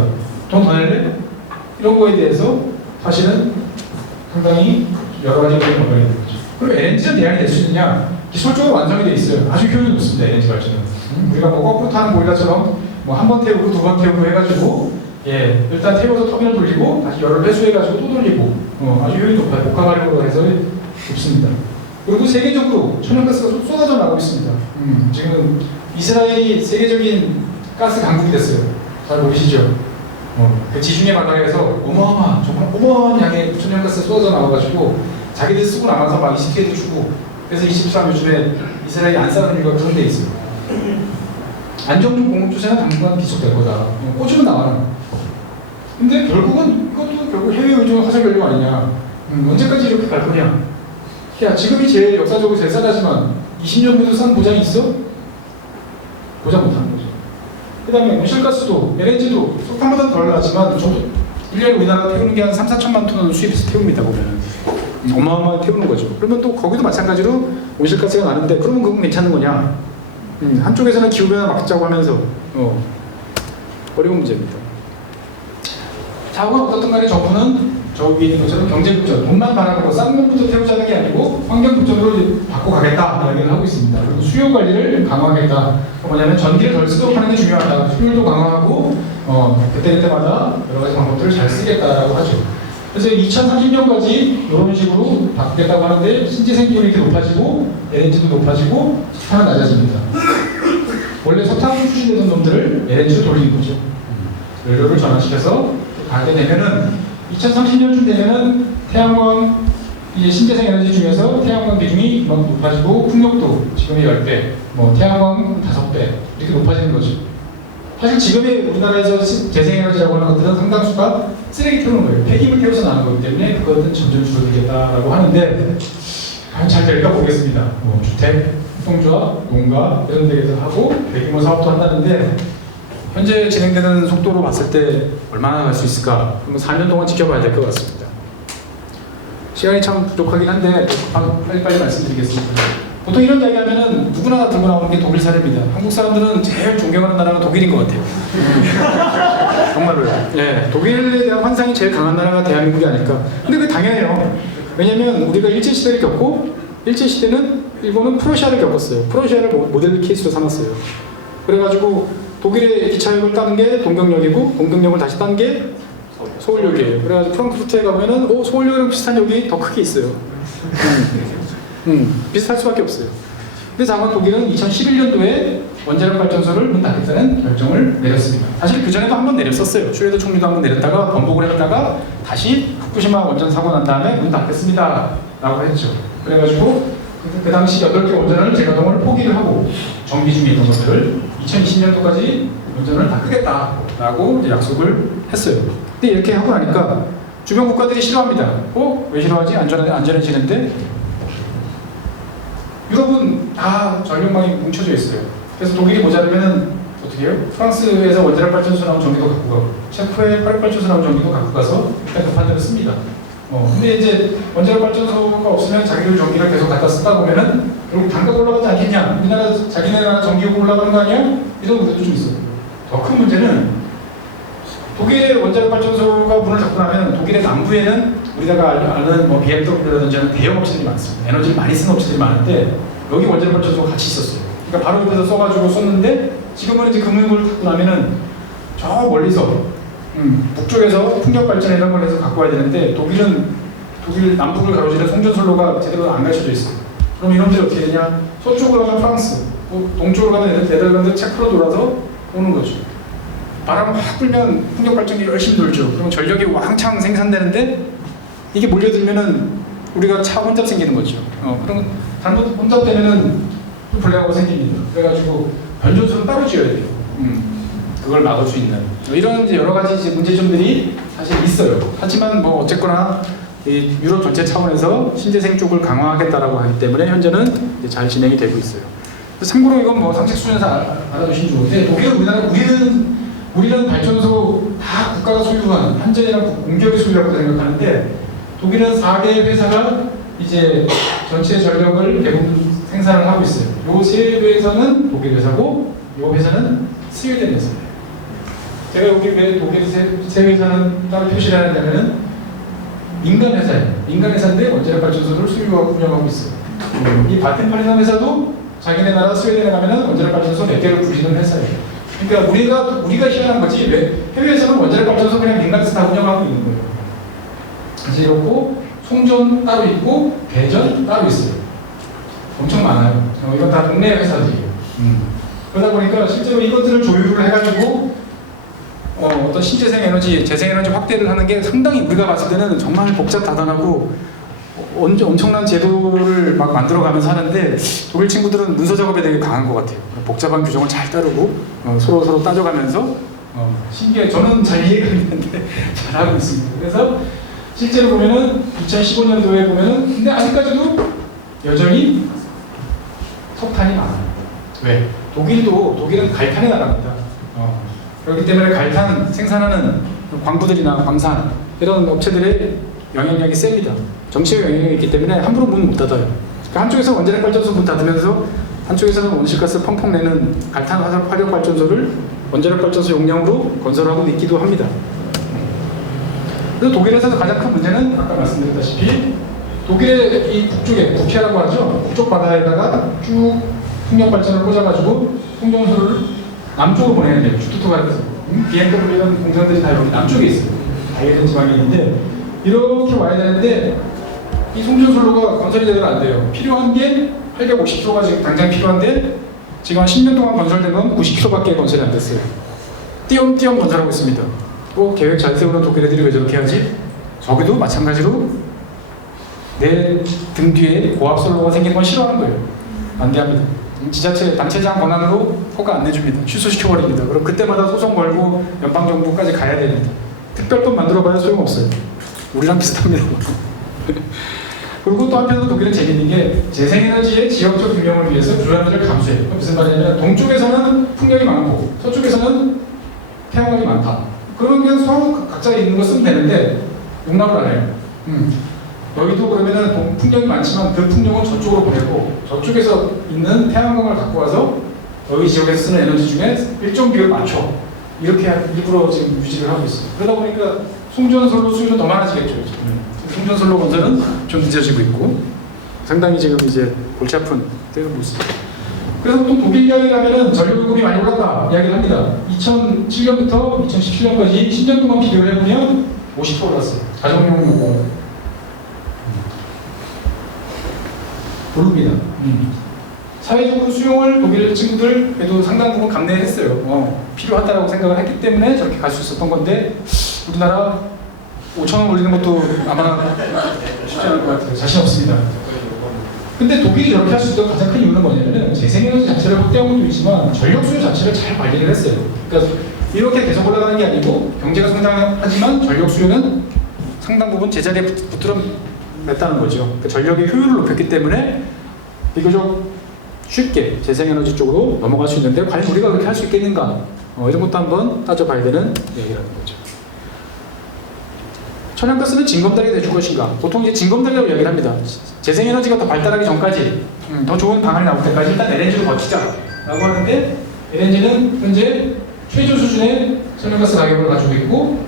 돈 더 낼래? 이런 거에 대해서 사실은 상당히 여러 가지 의견이 나오게 되는 거죠. 그럼 LNG는 대안이 될 수 있느냐? 기술적으로 완성이 되어 있어요. 아주 효율이 높습니다. LNG 발전은. 우리가 거꾸로 타는 보일러처럼 한 번 태우고 두 번 태우고 해가지고 일단 태워서 터빈을 돌리고 다시 열을 회수해가지고 또 돌리고 아주 효율이 높아요. 복합화력으로 해서 좋습니다. 그리고 세계적으로 천연가스가 쏟아져 나오고 있습니다. 지금 이스라엘이 세계적인 가스 강국이 됐어요. 잘 모르시죠? 그 지중해 바다에서 정말 어마어마한 양의 천연가스가 쏟아져 나와가지고 자기들 쓰고 나가서 막 20개도 주고 그래서 23 요즘에 이스라엘이 안 싸는 이유가 그런 데 있어요. 안정적 공급 추세는 당분간 계속될 거다. 꽂으면 나와요. 근데 결국은 이것도 결국 해외 의존 화석 연료 아니냐. 언제까지 이렇게 갈 거냐. 야, 지금이 제일 역사적으로 제일 싸다지만 20년 후에도 싼 보장이 있어? 보장 못하는 거죠. 다음에 온실가스도 LNG도 석탄보다 덜 나지만 좀 1년에 우리나라 태우는 게 한 3, 4천만 톤은 수입해서 태웁니다 보면은. 어마어마하게 태우는 거죠. 그러면 또 거기도 마찬가지로 온실가스가 나는데 그러면 그건 괜찮은 거냐? 한쪽에서는 기후변화 막자고 하면서 어려운 문제입니다. 사고가 어떻든 간에 정부는 저 위에 있는 것처럼 경제급전, 돈만 바라는 거, 싼 것부터 태우자는 게 아니고 환경급전으로 바꿔가겠다 이야기를 하고 있습니다. 그리고 수요 관리를 강화하겠다. 뭐냐면 전기를 덜 쓰도록 하는 게 중요하다. 효율도 강화하고 그때그때마다 여러 가지 방법들을 잘 쓰겠다라고 하죠. 그래서 2030년까지 이런 식으로 바꾸겠다고 하는데 신재생 비율이 이렇게 높아지고 LNG도 높아지고 석탄은 낮아집니다. 원래 석탄 추진되던 놈들을 LNG로 돌리는 거죠. 연료를 전환시켜서 가게 되면은 2030년쯤 되면은 태양광 이제 신재생 에너지 중에서 태양광 비중이 막 높아지고 풍력도 지금의 10배, 뭐 태양광 5배 이렇게 높아지는 거죠. 사실 지금의 우리나라에서 재생에너지라고 하는 것들은 상당수가 쓰레기 태우는 거예요. 폐기물 태워서 나는 거기 때문에 그것은 점점 줄어들겠다라고 하는데 과연 잘 될까 보겠습니다. 뭐 주택, 협동조합, 농가 이런 데에서 하고 대규모 사업도 한다는데 현재 진행되는 속도로 봤을 때 얼마나 갈 수 있을까? 그러면 4년 동안 지켜봐야 될 것 같습니다. 시간이 참 부족하긴 한데 빨리 말씀드리겠습니다. 보통 이런 이야기 하면은 누구나 들고 나오는 게 독일 사례입니다. 한국 사람들은 제일 존경하는 나라가 독일인 것 같아요. 정말로요. 예, 독일에 대한 환상이 제일 강한 나라가 대한민국이 아닐까. 근데 그게 당연해요. 왜냐면 우리가 일제시대를 겪고 일제시대는 일본은 프로시아를 겪었어요. 프로시아를 모델 케이스로 삼았어요. 그래가지고 독일의 기차역을 따는 게 동경역이고 동경역을 다시 따는 게 서울역이에요. 그래가지고 프랑크푸르트에 가면은 서울역이랑 비슷한 역이 더 크게 있어요. 비슷할 수밖에 없어요. 근데 다만 독일은 2011년도에 원자력 발전소를 문 닫겠다는 결정을 내렸습니다. 사실 그 전에도 한번 내렸었어요. 슈레더 총리도 한번 내렸다가 번복을 했다가 다시 후쿠시마 원전 사고 난 다음에 문 닫겠습니다 라고 했죠. 그래가지고 그 당시 8개 원전을 재가동을 포기를 하고 정비 중에 있던 것들을 2020년도까지 원전을 다 끄겠다라고 이제 약속을 했어요. 근데 이렇게 하고 나니까 주변 국가들이 싫어합니다. 왜 싫어하지? 안전해지는데? 유럽은 다 전력망이 뭉쳐져 있어요. 그래서 독일이 모자르면은 어떻게 해요? 프랑스에서 원자력 발전소 나온 전기도 갖고 가고 체코에 화력 발전소 나온 전기도 갖고 가서 일단 급한 대로 씁니다. 근데 이제 원자력 발전소가 없으면 자기들 전기를 계속 갖다 쓰다 보면은 결국 단가가 올라가지 않겠냐? 우리나라 자기네 나라 전기요금 올라가는 거 아니야? 이런 문제도 좀 있어요. 더 큰 문제는 독일의 원자력 발전소가 문을 닫고 나면 독일의 남부에는 우리가 아는 뭐 BMW라든지 하는 대형 업체들이 많습니다. 에너지를 많이 쓰는 업체들이 많은데 여기 원자력 발전소가 같이 있었어요. 그러니까 바로 옆에서 써가지고 썼는데 지금은 이제 그 문을 닫고 나면은 저 멀리서 북쪽에서 풍력 발전 이런 걸 해서 갖고 와야 되는데 독일 남북을 가로지르는 송전선로가 제대로 안 갖춰져 있어요. 그럼 이놈들이 어떻게 되냐? 서쪽으로 가면 프랑스, 동쪽으로 가면 네덜란드, 체코로 돌아서 오는 거죠. 바람 확 불면 풍력 발전기 열심히 돌죠. 그럼 전력이 왕창 생산되는데 이게 몰려들면은 우리가 차 혼잡 생기는 거죠. 그럼 잘못 혼잡되면은 블랙아웃 생깁니다. 그래가지고 변전소는 따로 지어야 돼요. 그걸 막을 수 있는 이런 이제 여러 가지 이제 문제점들이 사실 있어요. 하지만 뭐 어쨌거나 이 유럽 전체 차원에서 신재생 쪽을 강화하겠다라고 하기 때문에 현재는 이제 잘 진행이 되고 있어요. 참고로 이건 뭐 상식 수준에서 알아두시면 좋은데 독일은 우리는 발전소 다 국가가 소유한 한전이랑 공기업이 소유라고 생각하는데 독일은 4개의 회사가 이제 전체 전력을 대부분 생산을 하고 있어요. 요 세 회사는 독일 회사고 요 회사는 스웨덴 회사예요. 제가 여기 왜 독일 세 회사는 따로 표시를 하냐면은 민간 회사예요. 민간 회사인데 원자력 발전소를 소유하고 운영하고 있어요. 이 바텐파리산 회사도 자기네 나라 스웨덴에 가면은 원자력 발전소 몇 개를 부리는 회사예요. 그러니까 우리가 희한한 거지 왜 해외에서는 원자력 발전소 그냥 민간에서 다 운영하고 있는 거예요. 그래서 이렇고 송전 따로 있고 배전 따로 있어요. 엄청 많아요. 이건 다 동네 회사들이에요. 그러다 보니까 실제로 이것들을 조율을 해가지고 어떤 신재생 에너지, 재생 에너지 확대를 하는 게 상당히 우리가 봤을 때는 정말 복잡다단하고 엄청난 제도를 막 만들어가면서 하는데 독일 친구들은 문서 작업에 되게 강한 것 같아요. 복잡한 규정을 잘 따르고 서로 따져가면서 신기해. 저는 잘 이해가 있는데 잘하고 있습니다. 그래서 실제로 보면은 2015년도에 보면은 근데 아직까지도 여전히 석탄이 많아요. 왜? 독일은 갈탄의 나라입니다. 그렇기 때문에 갈탄 생산하는 광부들이나 광산 이런 업체들의 영향력이 셉니다. 정치의 영향력이 있기 때문에 함부로 문 못 닫아요. 그러니까 한쪽에서 원자력 발전소 문 닫으면서 한쪽에서는 온실가스 펑펑 내는 갈탄 화력 발전소를 원자력 발전소 용량으로 건설하고 있기도 합니다. 그래서 독일에서 가장 큰 문제는 아까 말씀드렸다시피 독일의 이 북쪽에 북해라고 하죠. 북쪽 바다에다가 쭉 풍력 발전을 꽂아가지고 풍전소를 남쪽으로 보내야 돼요. 슈투트가르트. BMW 이런 공장들이 다 여기 남쪽에 있어요. 바이에른 지방에 있는데 이렇게 와야 되는데 이 송전선로가 건설이 제대로 안 돼요. 필요한 게 850km가 지금 당장 필요한데 지금 한 10년 동안 건설된 건 90km밖에 건설이 안 됐어요. 띄엄띄엄 건설하고 있습니다. 또 계획 잘 세우는 독일 애들이 왜 저렇게 하지? 저기도 마찬가지로 내 등 뒤에 고압선로가 생기는 건 싫어하는 거예요. 반대합니다. 지자체, 단체장 권한으로 허가 안 내줍니다. 취소시켜버립니다. 그럼 그때마다 소송 걸고 연방정부까지 가야 됩니다. 특별법 만들어봐야 소용없어요. 우리랑 비슷합니다. 그리고 또 한편으로 독일은 재밌는 게 재생에너지의 지역적 균형을 위해서 불안을 감수해요. 무슨 말이냐면 동쪽에서는 풍력이 많고 서쪽에서는 태양광이 많다. 그러면 그냥 서로 각자 있는 거 쓰면 되는데 용납을 안 해요. 여기도 그러면은 풍력이 많지만 그 풍력은 저쪽으로 보내고 저쪽에서 있는 태양광을 갖고 와서 여기 지역에서 쓰는 에너지 중에 일정 비율 맞춰. 이렇게 일부러 지금 유지를 하고 있어요. 그러다 보니까 송전선로 수요는 더 많아지겠죠. 송전선로 건설은 좀 늦어지고 있고 상당히 지금 이제 골치 아픈 때를 모습. 그래서 보통 독일 이야기를 하면은 전력요금이 많이 올랐다 이야기를 합니다. 2007년부터 2017년까지 10년 동안 비교를 해보면 50% 올랐어요. 가정용 요금. 모릅니다. 사회적으로 수용을 독일 친구들 그래도 상당 부분 감내했어요. 필요하다고 생각을 했기 때문에 저렇게 갈 수 있었던 건데 우리나라 5,000원 올리는 것도 아마 쉽지 않을 것 같아요. 자신 없습니다. 근데 독일이 저렇게 할 수 있던 가장 큰 이유는 뭐냐면은 재생에너지 자체를 확대한 것도 있지만 전력 수요 자체를 잘 관리를 했어요. 그러니까 이렇게 계속 올라가는 게 아니고 경제가 성장하지만 전력 수요는 상당 부분 제자리에 붙들어맸다는 거죠. 그러니까 전력의 효율을 높였기 때문에 비교적 쉽게 재생에너지 쪽으로 넘어갈 수 있는데 과연 우리가 그렇게 할 수 있겠는가? 이런 것도 한번 따져봐야 되는 얘기라는 거죠. 천연가스는 징검다리가 돼줄 것인가? 보통 이제 징검다리라고 이야기를 합니다. 재생에너지가 더 발달하기 전까지 더 좋은 방안이 나올 때까지 일단 LNG로 버티자 라고 하는데 LNG는 현재 최저 수준의 천연가스 가격을 가지고 있고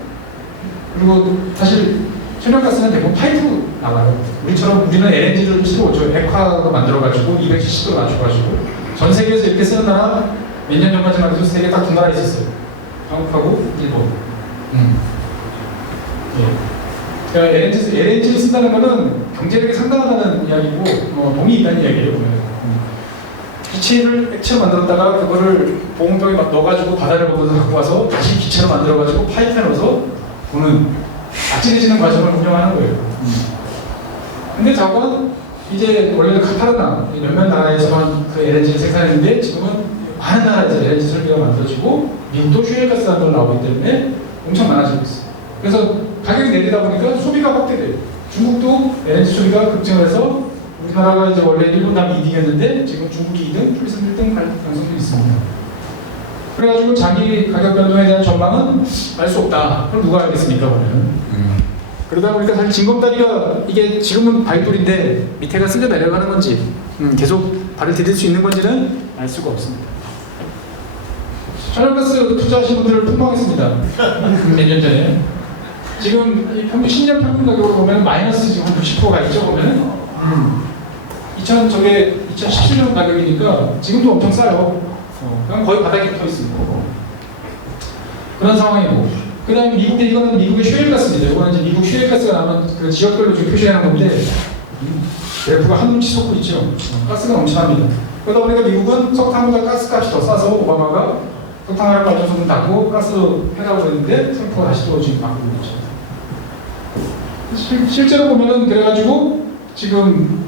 그리고 사실 천연가스는 대부분 파이프로 나와요. 우리는 LNG를 쓰고 액화로 만들어가지고 270도로 맞춰가지고 전 세계에서 이렇게 쓰는 나라 몇 년 전까지만 해도 세계 딱 두 나라 있었어요. 한국하고 일본. 예. 그러니까 LNG를 쓴다는 것은 경제력이 상당하다는 이야기고 돈이 있다는 이야기예요. 기체를 액체로 만들었다가 그거를 보온병에 막 넣어가지고 바다를 갖고 와서 다시 기체로 만들어가지고 파이프에 넣어서 보는 아찔해지는 과정을 운영하는 거예요. 근데 저건 이제 원래는 카타르나 몇몇 나라에서만 그 LNG를 생산했는데 지금은 많은 나라에서 LNG 설비가 만들어지고 미국도 슈엘가스라는 걸 나오기 때문에 엄청 많아지고 있어요. 그래서 가격이 내리다 보니까 소비가 확대돼요. 중국도 LNG 소비가 급증을 해서 우리나라가 이제 원래 일본 다음에 2등이었는데 지금 중국이 2등, 플리슨 1등 갈 가능성도 있습니다. 그래가지고 자기 가격 변동에 대한 전망은 알 수 없다. 그럼 누가 알겠습니까, 그러면? 그러다 보니까 사실 징검다리가 이게 지금은 바위돌인데 밑에가 쓸려 내려가는 건지 계속 발을 디딜 수 있는 건지는 알 수가 없습니다. 천연가스 투자하신 분들을 폭망했습니다. 몇 년 전에. 지금 이 평균 10년 평균 가격으로 보면 마이너스 지금 90%가 있죠, 보면은. 2017년 가격이니까 지금도 엄청 싸요. 그냥 거의 바닥에 붙어 있습니다. 그런 상황이고. 그 다음에 미국의 이거는 미국의 슈엘가스입니다. 이거는 이제 미국 슈엘가스가 나오는 그 지역별로 지금 표시하는 건데 그래프가 한눈치 솟고 있죠. 가스가 넘쳐납니다. 그러다 보니까 미국은 석탄보다 가스값이 더 싸서 오바마가 석탄화력 발전소는 닫고 가스로 해라고 그랬는데 트럼프가 다시 또 지금 바꾸고 있죠. 실제로 보면은 그래가지고 지금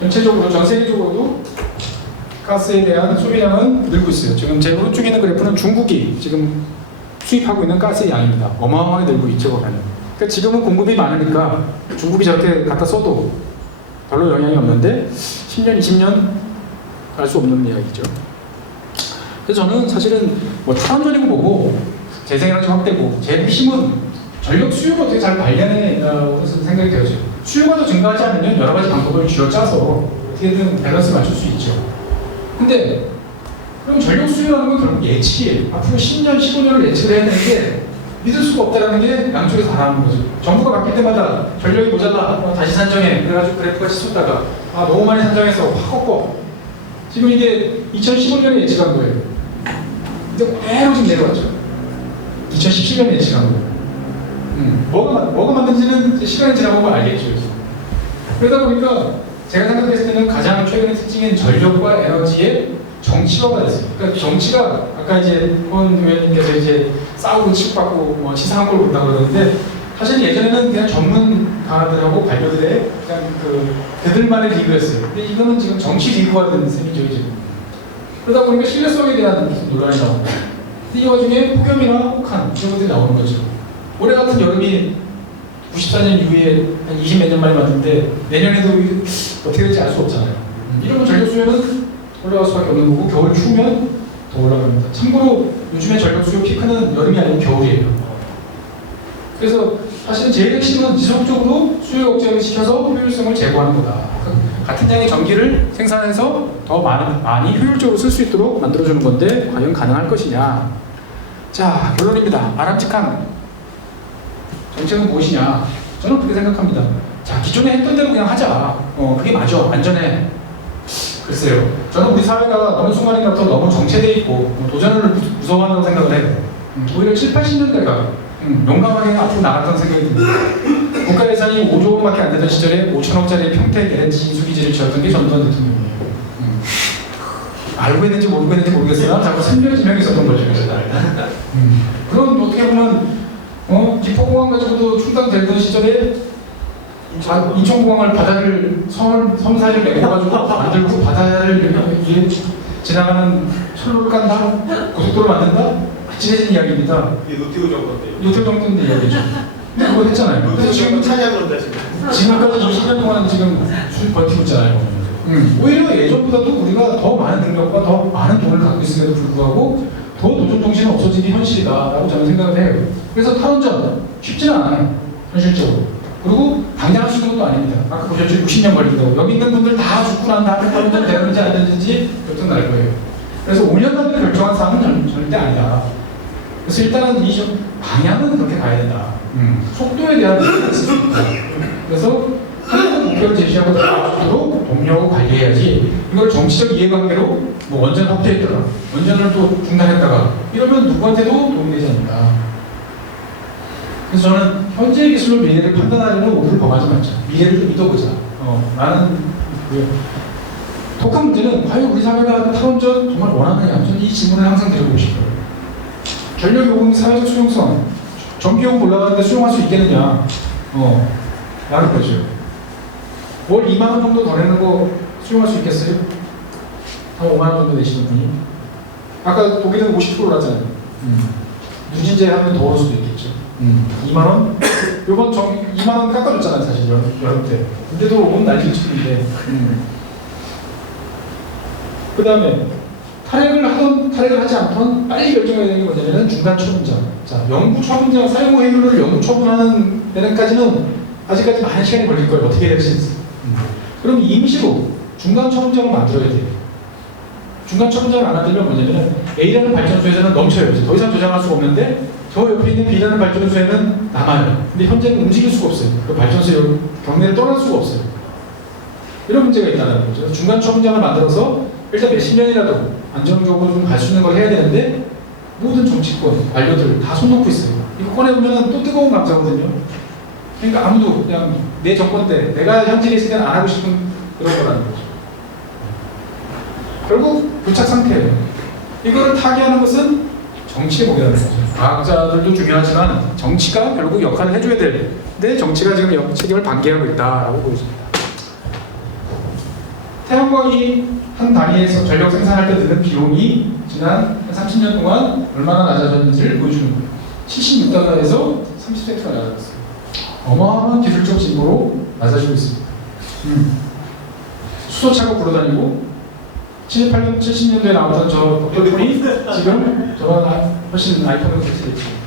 전체적으로 전 세계적으로도 가스에 대한 소비량은 늘고 있어요. 지금 제 오른쪽에 있는 그래프는 중국이 지금 수입하고 있는 가스의 양입니다. 어마어마하게 늘고 있죠, 보면. 그러니까 지금은 공급이 많으니까 중국이 저렇게 갖다 써도 별로 영향이 없는데 10년, 20년 알 수 없는 이야기죠. 그래서 저는 사실은 뭐 초안전이고 뭐고 재생에너지 확대고 제일 핵심은 전력 수요를 어떻게 잘 관리하느냐고 생각이 되어져요. 수요가 더 증가하지 않으면 여러 가지 방법을 쥐어짜서 어떻게든 밸런스를 맞출 수 있죠. 근데 그럼 전력 수요라는 건 결국 예측이에요. 앞으로 10년, 15년을 예측을 해야 되는데 믿을 수가 없다는 게 양쪽에서 다 나오는 거죠. 정부가 바뀔 때마다 전력이 모자라, 다시 산정해. 그래가지고 그래프가 치솟다가 너무 많이 산정해서 확 꺾어. 지금 이게 2015년에 예측한 거예요. 근데 그대로 지금 내려왔죠. 2017년에 예측한 거예요. 뭐가 맞는지는 이제 시간이 지나보면 알겠죠. 그러다 보니까 제가 생각했을 때는 가장 최근의 특징인 전력과 에너지의 정치화가 됐어요. 그러니까 정치가 아까 이제 권 의원님께서 이제 싸우고 치고받고 뭐 치사한 걸 본다고 그러는데 사실 예전에는 그냥 전문가들하고 관료들의 그냥 그들만의 리그였어요. 근데 이거는 지금 정치 리그화 된 셈이죠 지금. 그러다 보니까 신뢰성에 대한 무슨 논란이 나오고 이 와중에 폭염이나 혹한 이런 것들이 나오는 거죠. 올해 같은 여름이 94년 이후에 한 20 몇 년 만에 왔는데 내년에도 어떻게 될지 알 수 없잖아요. 이러면 전력 수요는 올라갈 수밖에 없는 거고 겨울 추우면 더 올라갑니다. 참고로 요즘에 전력 수요 피크는 여름이 아니고 겨울이에요. 그래서 사실은 제일 핵심은 지속적으로 수요 억제를 시켜서 효율성을 제고하는 거다. 같은 양의 전기를 생산해서 더 많이 효율적으로 쓸 수 있도록 만들어주는 건데 과연 가능할 것이냐. 자, 결론입니다. 바람직한 정책은 무엇이냐? 저는 그렇게 생각합니다. 자, 기존에 했던 대로 그냥 하자. 그게 맞아. 안전해. 글쎄요. 저는 우리 사회가 어느 순간인가부터 너무 정체되어 있고 도전을 무서워한다고 생각을 해요. 오히려 7, 80년대가 용감하게 앞으로 나갔던 생각이 듭니다. 국가 예산이 5조 원밖에 안 되던 시절에 5천억짜리 평택 LNG 인수기지를 지었던 게 전두환 대통령이에요. 알고 있는지 모르고 있는지 모르겠으나 자꾸 선별지명이 있었던 거죠. 그런 어떻게 보면 기포공항 가지고도 충당되던 시절에 인천공항을 바다를 섬 사이를 메꿔가지고 만들고 바다를 위에 지나가는 철로를 깐다? 고속도로 만든다? 진해진 이야기입니다. 이게 노태우 정권 때요. 노태우 정권 때 이야기죠. 근데 그거 했잖아요. 노태우 정권 찬양한다 지금. 지금까지 20년 동안 지금 버티고 있잖아요. 오히려 예전보다도 우리가 더 많은 능력과 더 많은 돈을 갖고 있음에도 불구하고 더 노조 정신은 없어진 게 현실이다라고 저는 생각을 해요. 그래서 탈원전 쉽지는 않아요. 현실적으로. 그리고 당장 할 수 있는 것도 아닙니다. 아까 보셨죠? 60년 걸린다고. 여기 있는 분들 다 죽고 난 다음에 탈원전 되는지 안 되는지 결정 날 거예요. 그래서 5년 만에 결정한 사항은 절대 아니다. 그래서 일단은 이 방향은 그렇게 가야 된다. 속도에 대한 목표가 있습니다. 그래서 하나의 목표를 제시하고 나아가도록 독려하고 관리해야지 이걸 정치적 이해관계로 뭐 원전 확대했다가 원전을 또 중단했다가 이러면 누구한테도 도움이 되지 않는다. 그래서 저는 현재의 기술로 미래를 판단하려는 오류를 범하지 말자. 미래를 좀 믿어보자. 라는 거고요. 독한 문제는 과연 우리 사회가 탈원전 정말 원하느냐? 저는 이 질문을 항상 드려보고 싶어요. 전력 요금 사회적 수용성, 전기요금 올라가는데 수용할 수 있겠느냐? 라는 거죠. 월 2만 원 정도 더 내는 거 수용할 수 있겠어요? 한 5만 원 정도 내시는 분이? 아까 독일은 50% 올랐잖아요. 누진제 하면 더 오를 수도 있겠죠. 2만 원? 요번 2만 원 깎아줬잖아요, 사실 여름 때. 근데도 온 난리 치는데. 그 다음에 탈핵을 하지 않던 빨리 결정해야 되는 게 뭐냐면 중간 처분장. 자, 영구 처분장 사용 해율을 영구 처분하는 데는까지는 아직까지 많은 시간이 걸릴 거예요. 어떻게 될지. 그럼 임시로 중간 처분장을 만들어야 돼요. 중간 처분장을 안 만들면 뭐냐면 A라는 발전소에서는 넘쳐요. 이제 더 이상 저장할 수가 없는데 저 옆에 있는 B라는 발전소에는 남아요. 근데 현재는 움직일 수가 없어요. 그 발전소 경내를 떠날 수가 없어요. 이런 문제가 있다는 거죠. 중간 처분장을 만들어서 일단 몇십 년이라도 안정적으로 좀 갈 수 있는 걸 해야 되는데 모든 정치권, 관료들 다 손 놓고 있어요. 이거 꺼내보면 또 뜨거운 감자거든요. 그러니까 아무도 그냥 내 정권 때 내가 현직에 있을 때는 안 하고 싶은 그런 거라는 거죠. 결국 불착 상태예요. 이거를 타개하는 것은 정치의 목이라는 거죠. 과학자들도 중요하지만 정치가 결국 역할을 해줘야 되는데 정치가 지금 책임을 방기하고 있다라고 보여집니다. 태양광이 한 단위에서 전력 생산할 때 드는 비용이 지난 30년 동안 얼마나 낮아졌는지를 보여주는 거예요. 76달러에서 30센트가 낮아졌어요. 어마어마한 기술적 진보로 낮아지고 있습니다. 수소차가 불어다니고 78년, 70년대에 나왔던 저 덕돌폰이 지금 저보다 훨씬 아이폰으로 대체됐죠.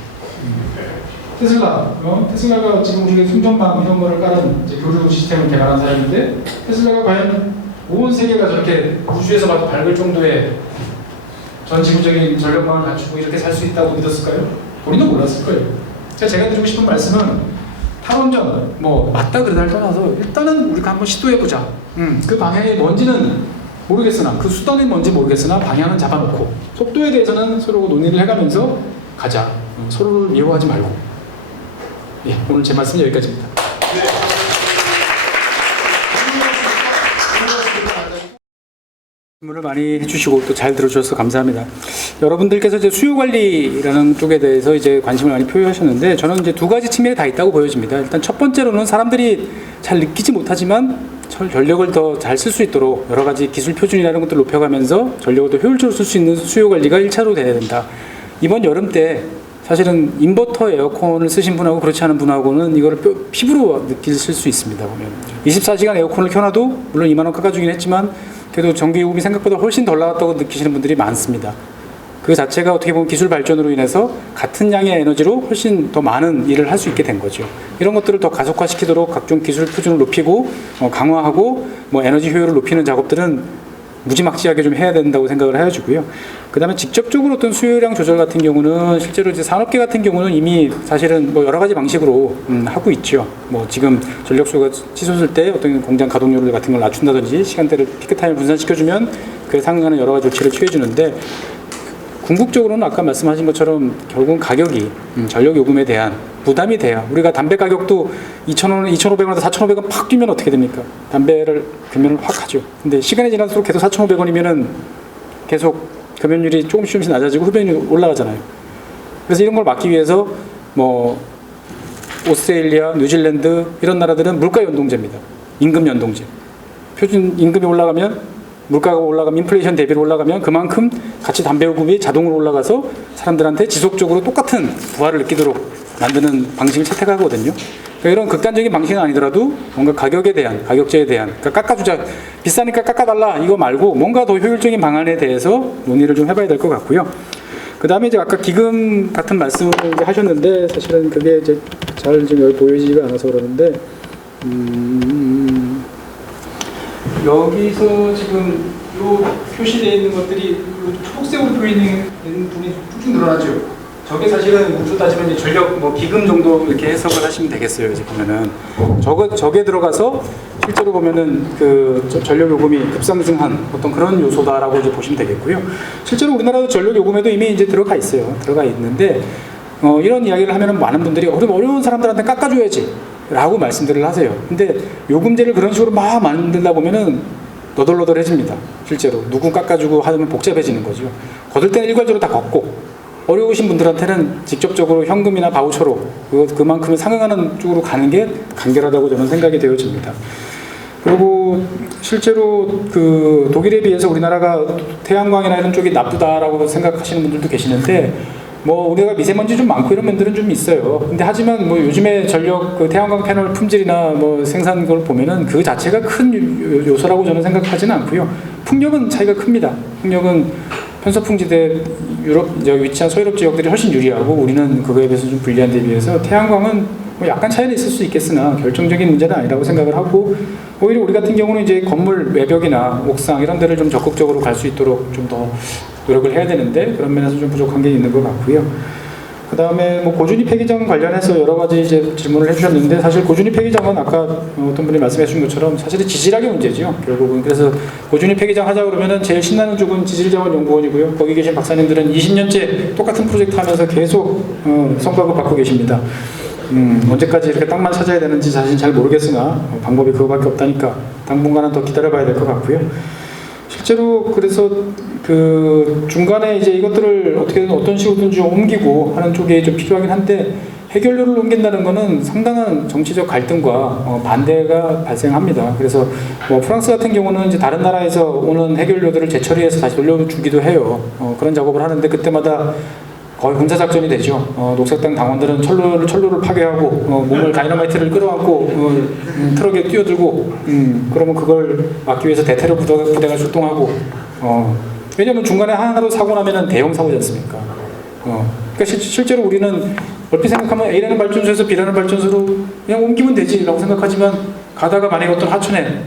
테슬라가 지금 우리가 순전망 이런 거를 깔은 이제 교류 시스템을 개발한 사람인데 테슬라가 과연 온 세계가 저렇게 우주에서 봐도 밝을 정도의 전 지구적인 전력망을 갖추고 이렇게 살 수 있다고 믿었을까요? 우리는 몰랐을 거예요. 제가 드리고 싶은 말씀은 탈원전 뭐 맞다 그러다를 떠나서 일단은 우리가 한번 시도해보자. 그 방향이 뭔지는 모르겠으나 그 수단이 뭔지 모르겠으나 방향은 잡아놓고 속도에 대해서는 서로 논의를 해가면서 가자. 서로를 미워하지 말고. 예, 오늘 제 말씀 여기까지입니다. 질문을 많이 해주시고 또 잘 들어주셔서 감사합니다. 여러분들께서 이제 수요 관리라는 쪽에 대해서 이제 관심을 많이 표현하셨는데 저는 이제 두 가지 측면이 다 있다고 보여집니다. 일단 첫 번째로는 사람들이 잘 느끼지 못하지만 전력을 더 잘 쓸 수 있도록 여러 가지 기술 표준이라는 것들을 높여가면서 전력을 더 효율적으로 쓸 수 있는 수요 관리가 1차로 돼야 된다. 이번 여름 때 사실은 인버터 에어컨을 쓰신 분하고 그렇지 않은 분하고는 이거를 피부로 느끼실 수 있습니다. 보면 24시간 에어컨을 켜놔도 물론 2만 원 깎아주긴 했지만 그래도 전기요금이 생각보다 훨씬 덜 나왔다고 느끼시는 분들이 많습니다. 그 자체가 어떻게 보면 기술 발전으로 인해서 같은 양의 에너지로 훨씬 더 많은 일을 할 수 있게 된 거죠. 이런 것들을 더 가속화시키도록 각종 기술 표준을 높이고 강화하고 뭐 에너지 효율을 높이는 작업들은 무지막지하게 좀 해야 된다고 생각을 해주고요. 그 다음에 직접적으로 어떤 수요량 조절 같은 경우는 실제로 이제 산업계 같은 경우는 이미 사실은 뭐 여러 가지 방식으로 하고 있죠. 뭐 지금 전력수가 치솟을 때 어떤 공장 가동률 같은 걸 낮춘다든지 시간대를 피크타임을 분산시켜주면 그에 상응하는 여러 가지 조치를 취해주는데 궁극적으로는 아까 말씀하신 것처럼 결국은 가격이 전력 요금에 대한 부담이 돼야 우리가 담배 가격도 2,000원, 2,500원에서 4,500원 팍 뛰면 어떻게 됩니까? 담배를 금연을 확 하죠. 근데 시간이 지날수록 계속 4,500원이면은 계속 금연율이 조금씩 낮아지고 흡연율이 올라가잖아요. 그래서 이런 걸 막기 위해서 뭐 오스트레일리아, 뉴질랜드 이런 나라들은 물가 연동제입니다. 임금 연동제. 표준 임금이 올라가면 물가가 올라가면 인플레이션 대비로 올라가면 그만큼 같이 담배 요금이 자동으로 올라가서 사람들한테 지속적으로 똑같은 부하를 느끼도록 만드는 방식을 채택하거든요. 그러니까 이런 극단적인 방식은 아니더라도 뭔가 가격에 대한, 가격제에 대한, 그러니까 깎아주자, 비싸니까 깎아달라 이거 말고 뭔가 더 효율적인 방안에 대해서 논의를 좀 해봐야 될 것 같고요. 그 다음에 이제 아까 기금 같은 말씀을 이제 하셨는데 사실은 그게 이제 잘 지금 여기 보여지지가 않아서 그러는데 여기서 지금 요 표시되어 있는 것들이 초록색으로 보이는 분이 쭉 늘어나죠. 저게 사실은 우주 따지면 이제 전력 뭐 기금 정도 이렇게 해석을 하시면 되겠어요. 이제 보면은 저게 들어가서 실제로 보면은 그 전력 요금이 급상승한 어떤 그런 요소다라고 이제 보시면 되겠고요. 실제로 우리나라도 전력 요금에도 이미 이제 들어가 있어요. 들어가 있는데 이런 이야기를 하면은 많은 분들이 어려운 사람들한테 깎아줘야지 라고 말씀들을 하세요. 근데 요금제를 그런 식으로 막 만들다 보면은 너덜너덜해집니다. 실제로 누구 깎아주고 하면 복잡해지는 거죠. 거둘 때는 일괄적으로 다 걷고 어려우신 분들한테는 직접적으로 현금이나 바우처로 그만큼에 상응하는 쪽으로 가는 게 간결하다고 저는 생각이 되어집니다. 그리고 실제로 그 독일에 비해서 우리나라가 태양광이나 이런 쪽이 나쁘다라고 생각하시는 분들도 계시는데 뭐 우리가 미세먼지 좀 많고 이런 면들은 좀 있어요. 근데 하지만 뭐 요즘에 전력 그 태양광 패널 품질이나 뭐 생산 걸 보면은 그 자체가 큰 요소라고 저는 생각하지는 않고요. 풍력은 차이가 큽니다. 풍력은 편서풍지대 유럽 위치한 서유럽 지역들이 훨씬 유리하고 우리는 그거에 비해서 좀 불리한 데 비해서 태양광은 뭐 약간 차이는 있을 수 있겠으나 결정적인 문제는 아니라고 생각을 하고 오히려 우리 같은 경우는 이제 건물 외벽이나 옥상 이런 데를 좀 적극적으로 갈 수 있도록 좀 더 노력을 해야 되는데 그런 면에서 좀 부족한 게 있는 것 같고요. 그 다음에 뭐 고준위 폐기장 관련해서 여러 가지 이제 질문을 해주셨는데 사실 고준위 폐기장은 아까 어떤 분이 말씀해 주신 것처럼 사실은 지질학의 문제죠. 결국은 그래서 고준위 폐기장 하자 그러면은 제일 신나는 쪽은 지질자원연구원이고요. 거기 계신 박사님들은 20년째 똑같은 프로젝트 하면서 계속 성과급 받고 계십니다. 언제까지 이렇게 땅만 찾아야 되는지 사실 잘 모르겠으나 방법이 그거밖에 없다니까 당분간은 더 기다려봐야 될 것 같고요. 실제로 그래서 그 중간에 이제 이것들을 어떻게든 어떤 식으로든 좀 옮기고 하는 쪽이 좀 필요하긴 한데 해결료를 옮긴다는 거는 상당한 정치적 갈등과 반대가 발생합니다. 그래서 뭐 프랑스 같은 경우는 이제 다른 나라에서 오는 해결료들을 재처리해서 다시 돌려주기도 해요. 그런 작업을 하는데 그때마다 거의 군사작전이 되죠. 녹색당 당원들은 철로를 파괴하고 몸을 다이너마이트를 끌어안고 트럭에 뛰어들고 그러면 그걸 막기 위해서 대테러 부대가 출동하고 왜냐하면 중간에 하나로 사고 나면은 대형 사고지 않습니까? 그러니까 실제로 우리는 얼핏 생각하면 A라는 발전소에서 B라는 발전소로 그냥 옮기면 되지라고 생각하지만 가다가 만약에 어떤 하천에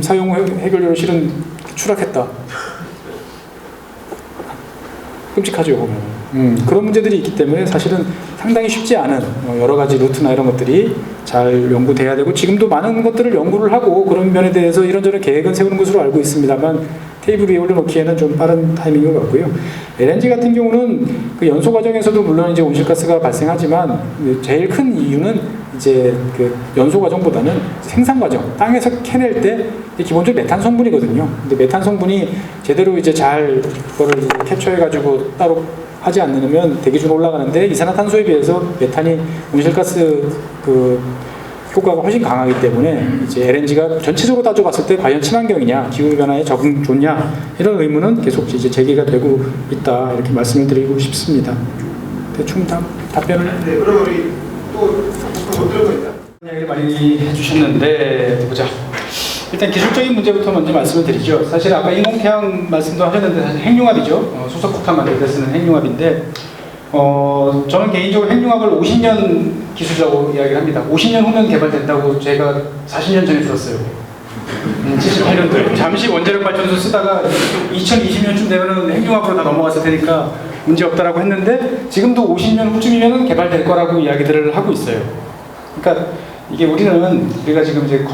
사용 해결료를 실은 추락했다. 끔찍하죠 보면. 그런 문제들이 있기 때문에 사실은 상당히 쉽지 않은 여러 가지 루트나 이런 것들이 잘 연구돼야 되고 지금도 많은 것들을 연구를 하고 그런 면에 대해서 이런저런 계획은 세우는 것으로 알고 있습니다만 테이블 위에 올려놓기에는 좀 빠른 타이밍인 것 같고요. LNG 같은 경우는 그 연소 과정에서도 물론 이제 온실가스가 발생하지만 제일 큰 이유는 이제 그 연소 과정보다는 생산 과정, 땅에서 캐낼 때 기본적으로 메탄 성분이거든요. 근데 메탄 성분이 제대로 이제 잘 그거를 캡처해가지고 따로 하지 않으면 대기중 올라가는데 이산화탄소에 비해서 메탄이 온실가스 그 효과가 훨씬 강하기 때문에 이제 LNG가 전체적으로 따져봤을 때 과연 친환경이냐, 기후변화에 적응 좋냐 이런 의문은 계속 이제 제기가 되고 있다 이렇게 말씀을 드리고 싶습니다. 대충 답변을. 네, 그럼 우리 또 어떤 거 있다? 이야기를 많이 해주셨는데 보자. 일단 기술적인 문제부터 먼저 말씀을 드리죠. 사실 아까 인공태양 말씀도 하셨는데 사실 핵융합이죠. 수소폭탄 만들 때 쓰는 핵융합인데 저는 개인적으로 핵융합을 50년 기술이라고 이야기를 합니다. 50년 후면 개발된다고 제가 40년 전에 들었어요. 78년도에 잠시 원자력 발전소 쓰다가 2020년쯤 되면은 핵융합으로 다 넘어갔을 테니까 문제 없다라고 했는데 지금도 50년 후쯤이면은 개발될 거라고 이야기들을 하고 있어요. 그러니까 이게 우리가 지금 이제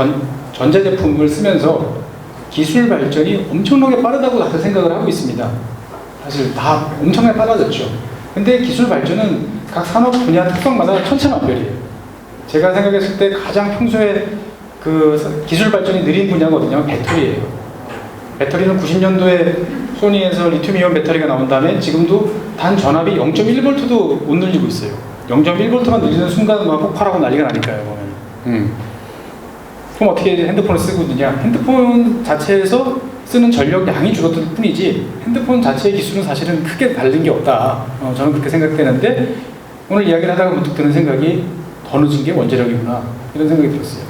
전자제품을 쓰면서 기술 발전이 엄청나게 빠르다고 다들 생각을 하고 있습니다. 사실 다 엄청나게 빨라졌죠. 근데 기술 발전은 각 산업 분야 특성마다 천차만별이에요. 제가 생각했을 때 가장 평소에 그 기술 발전이 느린 분야거든요. 배터리예요. 배터리는 90년도에 소니에서 리튬이온 배터리가 나온 다음에 지금도 단 전압이 0.1V도 못 늘리고 있어요. 0.1V만 늘리는 순간 막 폭발하고 난리가 나니까요. 보면. 그럼 어떻게 핸드폰을 쓰고 있느냐? 핸드폰 자체에서 쓰는 전력량이 줄어들 뿐이지 핸드폰 자체의 기술은 사실은 크게 다른 게 없다. 저는 그렇게 생각되는데 오늘 이야기를 하다가 문득 드는 생각이 더 늦은 게 원자력이구나 이런 생각이 들었어요.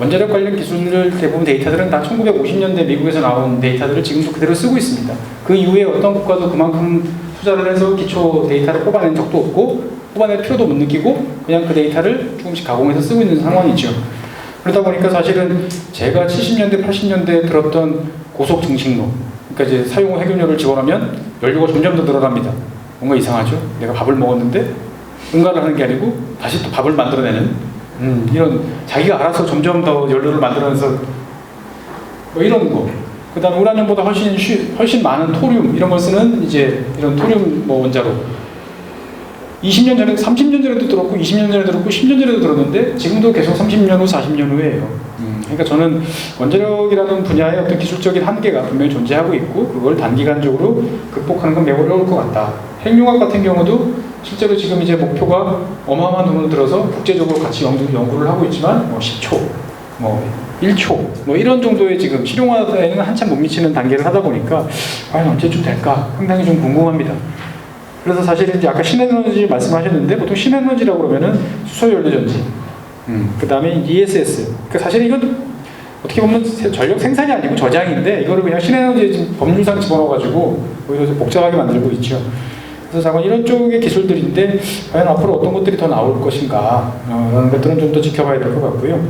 원자력 관련 기술을 대부분 데이터들은 다 1950년대 미국에서 나온 데이터들을 지금도 그대로 쓰고 있습니다. 그 이후에 어떤 국가도 그만큼 투자를 해서 기초 데이터를 뽑아낸 적도 없고 뽑아낼 필요도 못 느끼고 그냥 그 데이터를 조금씩 가공해서 쓰고 있는 상황이죠. 그러다 보니까 사실은 제가 70년대, 80년대에 들었던 고속 증식로, 그러니까 이제 사용 해균료를 집어넣으면 연료가 점점 더 늘어납니다. 뭔가 이상하죠? 내가 밥을 먹었는데 응가를 하는 게 아니고 다시 또 밥을 만들어내는 이런 자기가 알아서 점점 더 연료를 만들어내서 뭐 이런 거. 그 다음에 우라늄보다 훨씬 많은 토륨 이런 걸 쓰는 이제 이런 토륨 뭐 원자로 20년 전에, 30년 전에도 들었고 20년 전에 들었고 10년 전에도 들었는데 지금도 계속 30년 후, 40년 후에요. 그러니까 저는 원자력이라는 분야의 어떤 기술적인 한계가 분명히 존재하고 있고 그걸 단기간적으로 극복하는 건 매우 어려울 것 같다. 핵융합 같은 경우도 실제로 지금 이제 목표가 어마어마한 돈을 들어서 국제적으로 같이 연구를 하고 있지만 뭐 10초, 뭐 1초 뭐 이런 정도의 지금 실용화에는 한참 못 미치는 단계를 하다 보니까 과연 언제쯤 될까 상당히 좀 궁금합니다. 그래서 사실 이제 아까 신에너지 말씀하셨는데 보통 신에너지라고 그러면은 수소연료전지, 그 다음에 ESS. 그러니까 사실 이건 어떻게 보면 전력 생산이 아니고 저장인데 이거를 그냥 신에너지에 지금 법률상 집어넣어가지고 오히려 좀 복잡하게 만들고 있죠. 그래서 자꾸 이런 쪽의 기술들인데 과연 앞으로 어떤 것들이 더 나올 것인가 이런 것들은 좀 더 지켜봐야 될 것 같고요.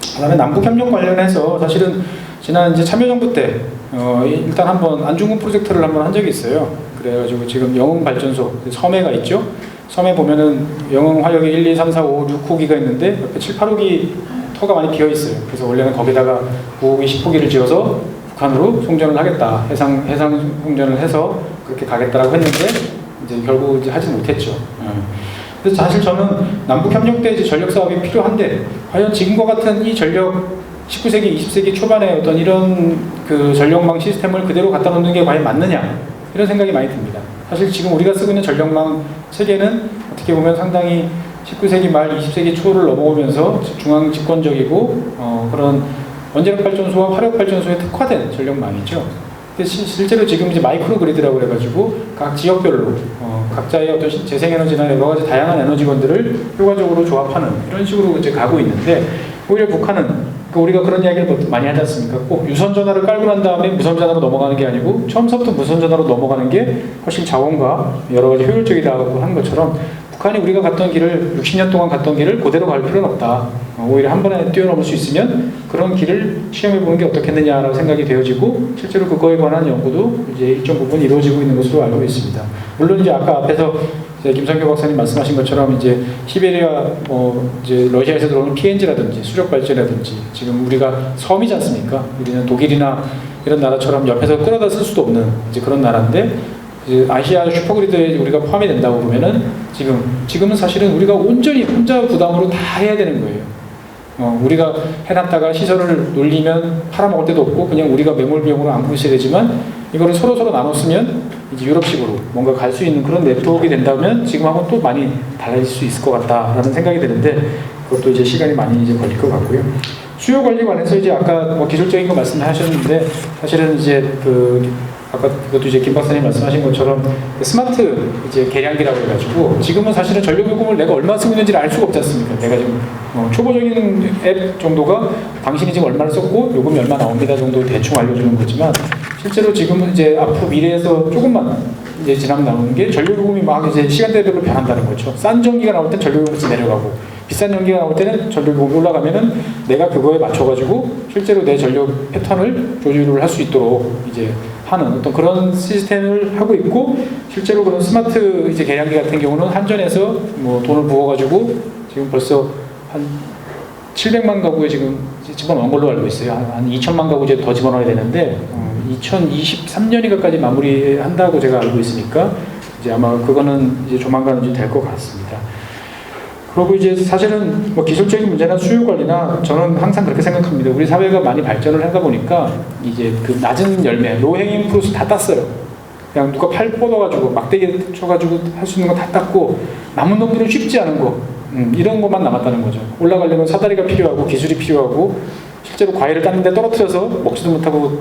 그 다음에 남북협력 관련해서 사실은 지난 이제 참여정부 때 일단 한번 안중근 프로젝트를 한번 한 적이 있어요. 그래가지고 지금 영흥발전소 섬해가 있죠. 섬에 보면은 영흥 화력이 1, 2, 3, 4, 5, 6호기가 있는데 옆에 7, 8호기 터가 많이 비어 있어요. 그래서 원래는 거기다가 9호기, 10호기를 지어서 북한으로 송전을 하겠다. 해상 송전을 해서 그렇게 가겠다라고 했는데 이제 결국 이제 하지 못했죠. 그래서 사실 저는 남북 협력 때 이제 전력 사업이 필요한데 과연 지금과 같은 이 전력 19세기, 20세기 초반에 어떤 이런 그 전력망 시스템을 그대로 갖다 놓는 게 과연 맞느냐 이런 생각이 많이 듭니다. 사실 지금 우리가 쓰고 있는 전력망 체계는 어떻게 보면 상당히 19세기 말 20세기 초를 넘어오면서 중앙 집권적이고 그런 원자력 발전소와 화력 발전소에 특화된 전력망이죠. 실제로 지금 이제 마이크로 그리드라고 해가지고 각 지역별로 각자의 어떤 재생에너지나 여러 가지 다양한 에너지원들을 효과적으로 조합하는 이런 식으로 이제 가고 있는데 오히려 북한은 우리가 그런 이야기를 많이 하지 않습니까? 꼭 유선 전화를 깔고 난 다음에 무선 전화로 넘어가는 게 아니고 처음부터 무선 전화로 넘어가는 게 훨씬 자원과 여러 가지 효율적이라고 하는 것처럼 북한이 우리가 갔던 길을 60년 동안 갔던 길을 그대로 갈 필요는 없다. 오히려 한 번에 뛰어넘을 수 있으면 그런 길을 시험해 보는 게 어떻겠느냐라고 생각이 되어지고 실제로 그거에 관한 연구도 이제 일정 부분 이루어지고 있는 것으로 알고 있습니다. 물론 이제 아까 앞에서 김성교 박사님 말씀하신 것처럼 이제 시베리아 이제 러시아에서 들어오는 PNG라든지 수력 발전이라든지 지금 우리가 섬이지 않습니까? 우리는 독일이나 이런 나라처럼 옆에서 끌어다 쓸 수도 없는 이제 그런 나라인데 이제 아시아 슈퍼그리드에 우리가 포함이 된다고 그러면은 지금은 사실은 우리가 온전히 혼자 부담으로 다 해야 되는 거예요. 우리가 해놨다가 시설을 놀리면 팔아먹을 데도 없고 그냥 우리가 매몰 비용으로 안고 있어야 되지만 이거를 서로 나눠 쓰면 이제 유럽식으로 뭔가 갈 수 있는 그런 네트워크가 된다면 지금하고는 또 많이 달라질 수 있을 것 같다라는 생각이 드는데 그것도 이제 시간이 많이 이제 걸릴 것 같고요. 수요 관리 관해서 이제 아까 기술적인 거 말씀하셨는데 사실은 이제 아까 그것도 이제 김 박사님 말씀하신 것처럼 스마트 이제 계량기라고 해가지고 지금은 사실은 전력요금을 내가 얼마 쓰고 있는지를 알 수가 없지 않습니까? 내가 지금 초보적인 앱 정도가 당신이 지금 얼마를 썼고 요금이 얼마 나옵니다 정도 대충 알려주는 거지만 실제로 지금은 이제 앞으로 미래에서 조금만 이제 지나면 나오는 게 전력요금이 막 이제 시간대별로 변한다는 거죠. 싼 전기가 나올 땐 전력요금이 내려가고 비싼 전기가 나올 때는 전력요금이 올라가면은 내가 그거에 맞춰가지고 실제로 내 전력 패턴을 조절을 할 수 있도록 이제 하는 어떤 그런 시스템을 하고 있고 실제로 그런 스마트 이제 계량기 같은 경우는 한전에서 돈을 부어가지고 지금 벌써 한 700만 가구에 지금 집어넣은 걸로 알고 있어요. 한 2천만 가구 이제 더 집어넣어야 되는데 2023년인가까지 마무리한다고 제가 알고 있으니까 이제 아마 그거는 이제 조만간 이제 될 것 같습니다. 그리고 이제 사실은 기술적인 문제나 수요 관리나 저는 항상 그렇게 생각합니다. 우리 사회가 많이 발전을 하다 보니까 이제 그 낮은 열매, 로행잉 프루트 다 땄어요. 그냥 누가 팔 뻗어가지고 막대기 쳐가지고 할 수 있는 거 다 땄고 남은 놈들은 쉽지 않은 거 이런 것만 남았다는 거죠. 올라가려면 사다리가 필요하고 기술이 필요하고 실제로 과일을 땄는데 떨어뜨려서 먹지도 못하고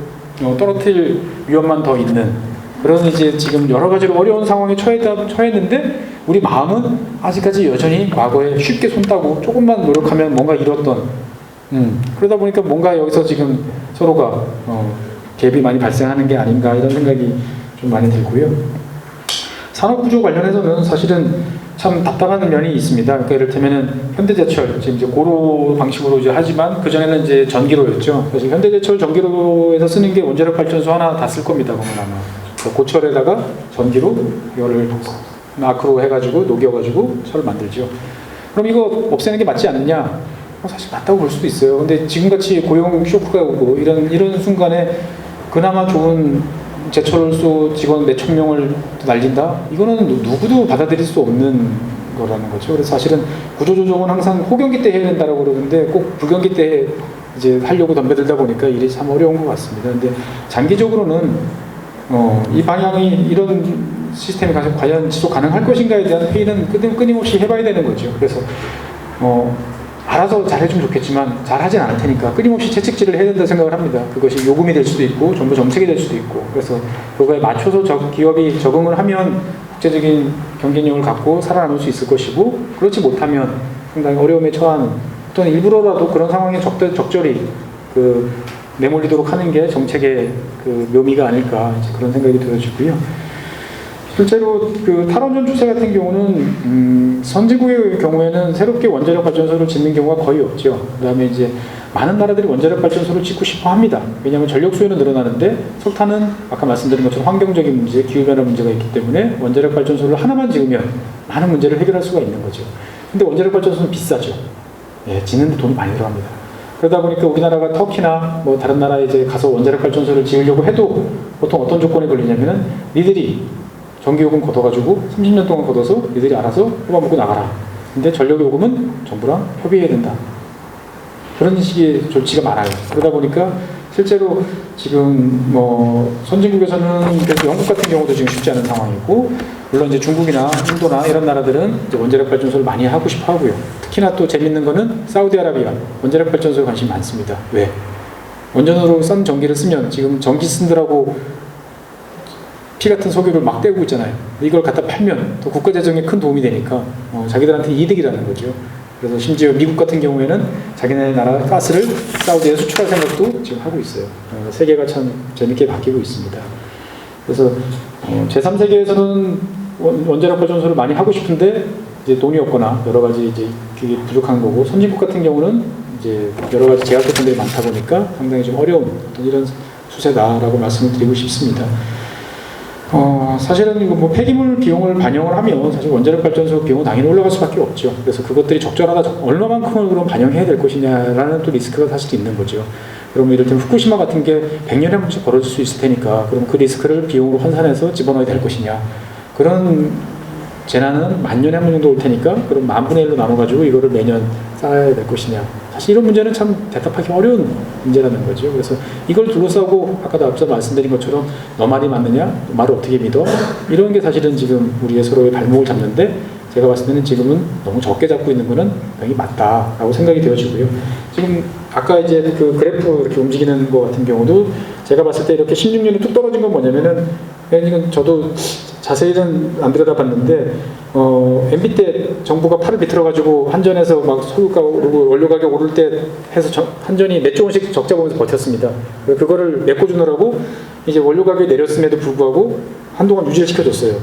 떨어뜨릴 위험만 더 있는 그런 이제 지금 여러 가지로 어려운 상황에 처했는데 우리 마음은 아직까지 여전히 과거에 쉽게 손 따고 조금만 노력하면 뭔가 이뤘던 그러다 보니까 뭔가 여기서 지금 서로가 갭이 많이 발생하는 게 아닌가 이런 생각이 좀 많이 들고요. 산업구조 관련해서는 사실은 참 답답한 면이 있습니다. 그러니까 이를테면은 현대제철 지금 이제 고로 방식으로 이제 하지만 그 전에는 이제 전기로였죠. 그래서 현대제철 전기로에서 쓰는 게 원자력 발전소 하나 다 쓸 겁니다. 보면 아마 고철에다가 전기로 이거를 아크로 해가지고 녹여가지고 철을 만들죠. 그럼 이거 없애는 게 맞지 않느냐? 사실 맞다고 볼 수도 있어요. 근데 지금같이 고용 쇼크가 오고 이런 순간에 그나마 좋은 제철소 직원 몇천 명을 날린다? 이거는 누구도 받아들일 수 없는 거라는 거죠. 그래서 사실은 구조조정은 항상 호경기 때 해야 된다고 그러는데 꼭 불경기 때 이제 하려고 덤벼들다 보니까 일이 참 어려운 것 같습니다. 근데 장기적으로는 이 방향이 이런 시스템이 과연 지속 가능할 것인가에 대한 회의는 끊임없이 해봐야 되는 거죠. 그래서 알아서 잘해주면 좋겠지만 잘하진 않을 테니까 끊임없이 채찍질을 해야 된다고 생각을 합니다. 그것이 요금이 될 수도 있고 정부 정책이 될 수도 있고 그래서 그거에 맞춰서 기업이 적응을 하면 국제적인 경쟁력을 갖고 살아남을 수 있을 것이고 그렇지 못하면 상당히 어려움에 처한 어떤 일부러라도 그런 상황에 적절히 내몰리도록 하는 게 정책의 묘미가 아닐까 그런 생각이 들어지고요. 실제로 탈원전 추세 같은 경우는 선진국의 경우에는 새롭게 원자력 발전소를 짓는 경우가 거의 없죠. 그다음에 이제 많은 나라들이 원자력 발전소를 짓고 싶어 합니다. 왜냐하면 전력 수요는 늘어나는데 석탄은 아까 말씀드린 것처럼 환경적인 문제, 기후변화 문제가 있기 때문에 원자력 발전소를 하나만 지으면 많은 문제를 해결할 수가 있는 거죠. 근데 원자력 발전소는 비싸죠. 짓는데 돈이 많이 들어갑니다. 그러다 보니까 우리나라가 터키나 다른 나라에 이제 가서 원자력 발전소를 지으려고 해도 보통 어떤 조건에 걸리냐면은 니들이 전기요금 걷어가지고 30년 동안 걷어서 니들이 알아서 뽑아먹고 나가라. 근데 전력요금은 정부랑 협의해야 된다. 그런 식의 조치가 많아요. 그러다 보니까 실제로 지금 선진국에서는 그래서 영국 같은 경우도 지금 쉽지 않은 상황이고 물론 이제 중국이나 인도나 이런 나라들은 이제 원자력 발전소를 많이 하고 싶어 하고요. 특히나 또 재밌는 거는 사우디아라비아 원자력 발전소에 관심이 많습니다. 왜? 원전으로 싼 전기를 쓰면 지금 전기 쓴다라고 피 같은 석유를 막 떼고 있잖아요. 이걸 갖다 팔면 또 국가 재정에 큰 도움이 되니까 자기들한테 이득이라는 거죠. 그래서 심지어 미국 같은 경우에는 자기네 나라 가스를 사우디에 수출할 생각도 지금 하고 있어요. 세계가 참 재밌게 바뀌고 있습니다. 그래서 제3세계에서는 원자력 발전소를 많이 하고 싶은데 이제 돈이 없거나 여러 가지 이제 그게 부족한 거고, 선진국 같은 경우는 이제 여러 가지 제약 조건들이 많다 보니까 상당히 좀 어려운 어떤 이런 추세다라고 말씀을 드리고 싶습니다. 사실은 이거 뭐 폐기물 비용을 반영을 하면 사실 원자력 발전소 비용은 당연히 올라갈 수밖에 없죠. 그래서 그것들이 적절하다, 얼마만큼을 그럼 반영해야 될 것이냐라는 또 리스크가 사실 있는 거죠. 그러면 이를테면 후쿠시마 같은 게 100년에 한 번씩 벌어질 수 있을 테니까 그럼 그 리스크를 비용으로 환산해서 집어넣어야 될 것이냐. 그런 재난은 10,000년에 한 번 정도 올 테니까 그럼 10,000분의 1로 나눠가지고 이거를 매년 쌓아야 될 것이냐. 사실 이런 문제는 참 대답하기 어려운 문제라는 거죠. 그래서 이걸 둘러싸고 아까도 앞서 말씀드린 것처럼 너 말이 맞느냐? 말을 어떻게 믿어? 이런 게 사실은 지금 우리의 서로의 발목을 잡는데, 제가 봤을 때는 지금은 너무 적게 잡고 있는 거는 당연히 맞다라고 생각이 되어지고요. 지금 아까 이제 그 그래프 이렇게 움직이는 거 같은 경우도 제가 봤을 때 이렇게 16년이 뚝 떨어진 건 뭐냐면은, 이건 저도 자세히는 안 들여다봤는데 MB 때 정부가 팔을 비틀어가지고 한전에서 막 소유가 오르고 원료 가격 오를 때 해서 한전이 몇 조 원씩 적자 보면서 버텼습니다. 그거를 메꿔주느라고 이제 원료 가격이 내렸음에도 불구하고 한동안 유지를 시켜줬어요.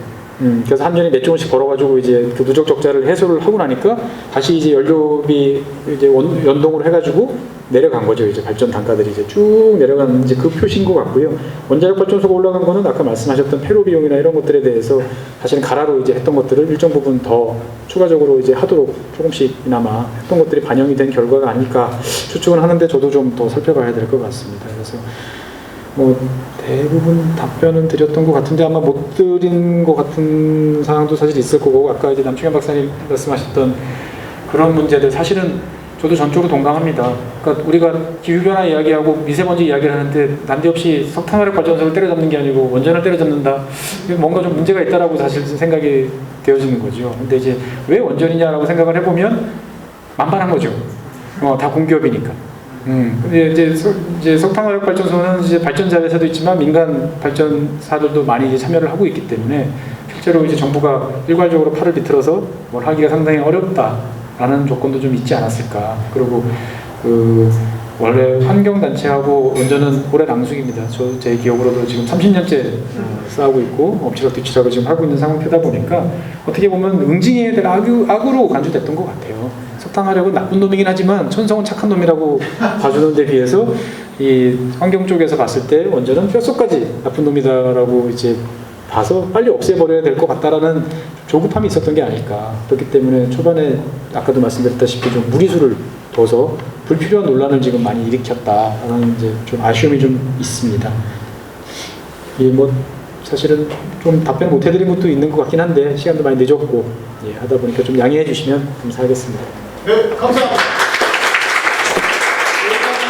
그래서 한전이 몇 조 원씩 벌어가지고 이제 그 누적 적자를 해소를 하고 나니까 다시 이제 연료비 이제 연동을 해가지고 내려간 거죠. 이제 발전 단가들이 이제 쭉 내려가는 이제 그 표시인 것 같고요. 원자력 발전소가 올라간 거는 아까 말씀하셨던 폐로 비용이나 이런 것들에 대해서 사실은 가라로 이제 했던 것들을 일정 부분 더 추가적으로 이제 하도록 조금씩이나마 했던 것들이 반영이 된 결과가 아닐까 추측은 하는데, 저도 좀 더 살펴봐야 될 것 같습니다. 그래서 뭐 대부분 답변은 드렸던 것 같은데 아마 못 드린 것 같은 사항도 사실 있을 거고, 아까 이제 남충현 박사님 말씀하셨던 그런 문제들 사실은 저도 전적으로 동감합니다. 그러니까 우리가 기후변화 이야기하고 미세먼지 이야기를 하는데 난데없이 석탄화력 발전소를 때려잡는 게 아니고 원전을 때려잡는다. 뭔가 좀 문제가 있다라고 사실 생각이 되어지는 거죠. 근데 이제 왜 원전이냐라고 생각을 해보면 만만한 거죠. 다 공기업이니까. 근데 이제 석탄화력 발전소는 이제 발전자회사도 있지만 민간 발전사들도 많이 이제 참여를 하고 있기 때문에 실제로 이제 정부가 일괄적으로 팔을 비틀어서 뭘 하기가 상당히 어렵다라는 조건도 좀 있지 않았을까. 그리고 원래 환경단체하고 원전은 오래 낭숙입니다. 제 기억으로도 지금 30년째 싸우고 있고 엎치락뒤치락을 지금 하고 있는 상황이다 보니까 어떻게 보면 응징해야 될 악으로 간주됐던 것 같아요. 석탄화력은 나쁜 놈이긴 하지만 천성은 착한 놈이라고 봐주는 데 비해서 이 환경 쪽에서 봤을 때 원전은 뼛속까지 나쁜 놈이다라고 이제 봐서 빨리 없애버려야 될 것 같다라는 조급함이 있었던 게 아닐까. 그렇기 때문에 초반에 아까도 말씀드렸다시피 좀 무리수를 둬서 불필요한 논란을 지금 많이 일으켰다라는 이제 좀 아쉬움이 좀 있습니다. 뭐 사실은 좀 답변 못 해드린 것도 있는 것 같긴 한데 시간도 많이 늦었고 하다 보니까 좀 양해해 주시면 감사하겠습니다. 네, 감사합니다.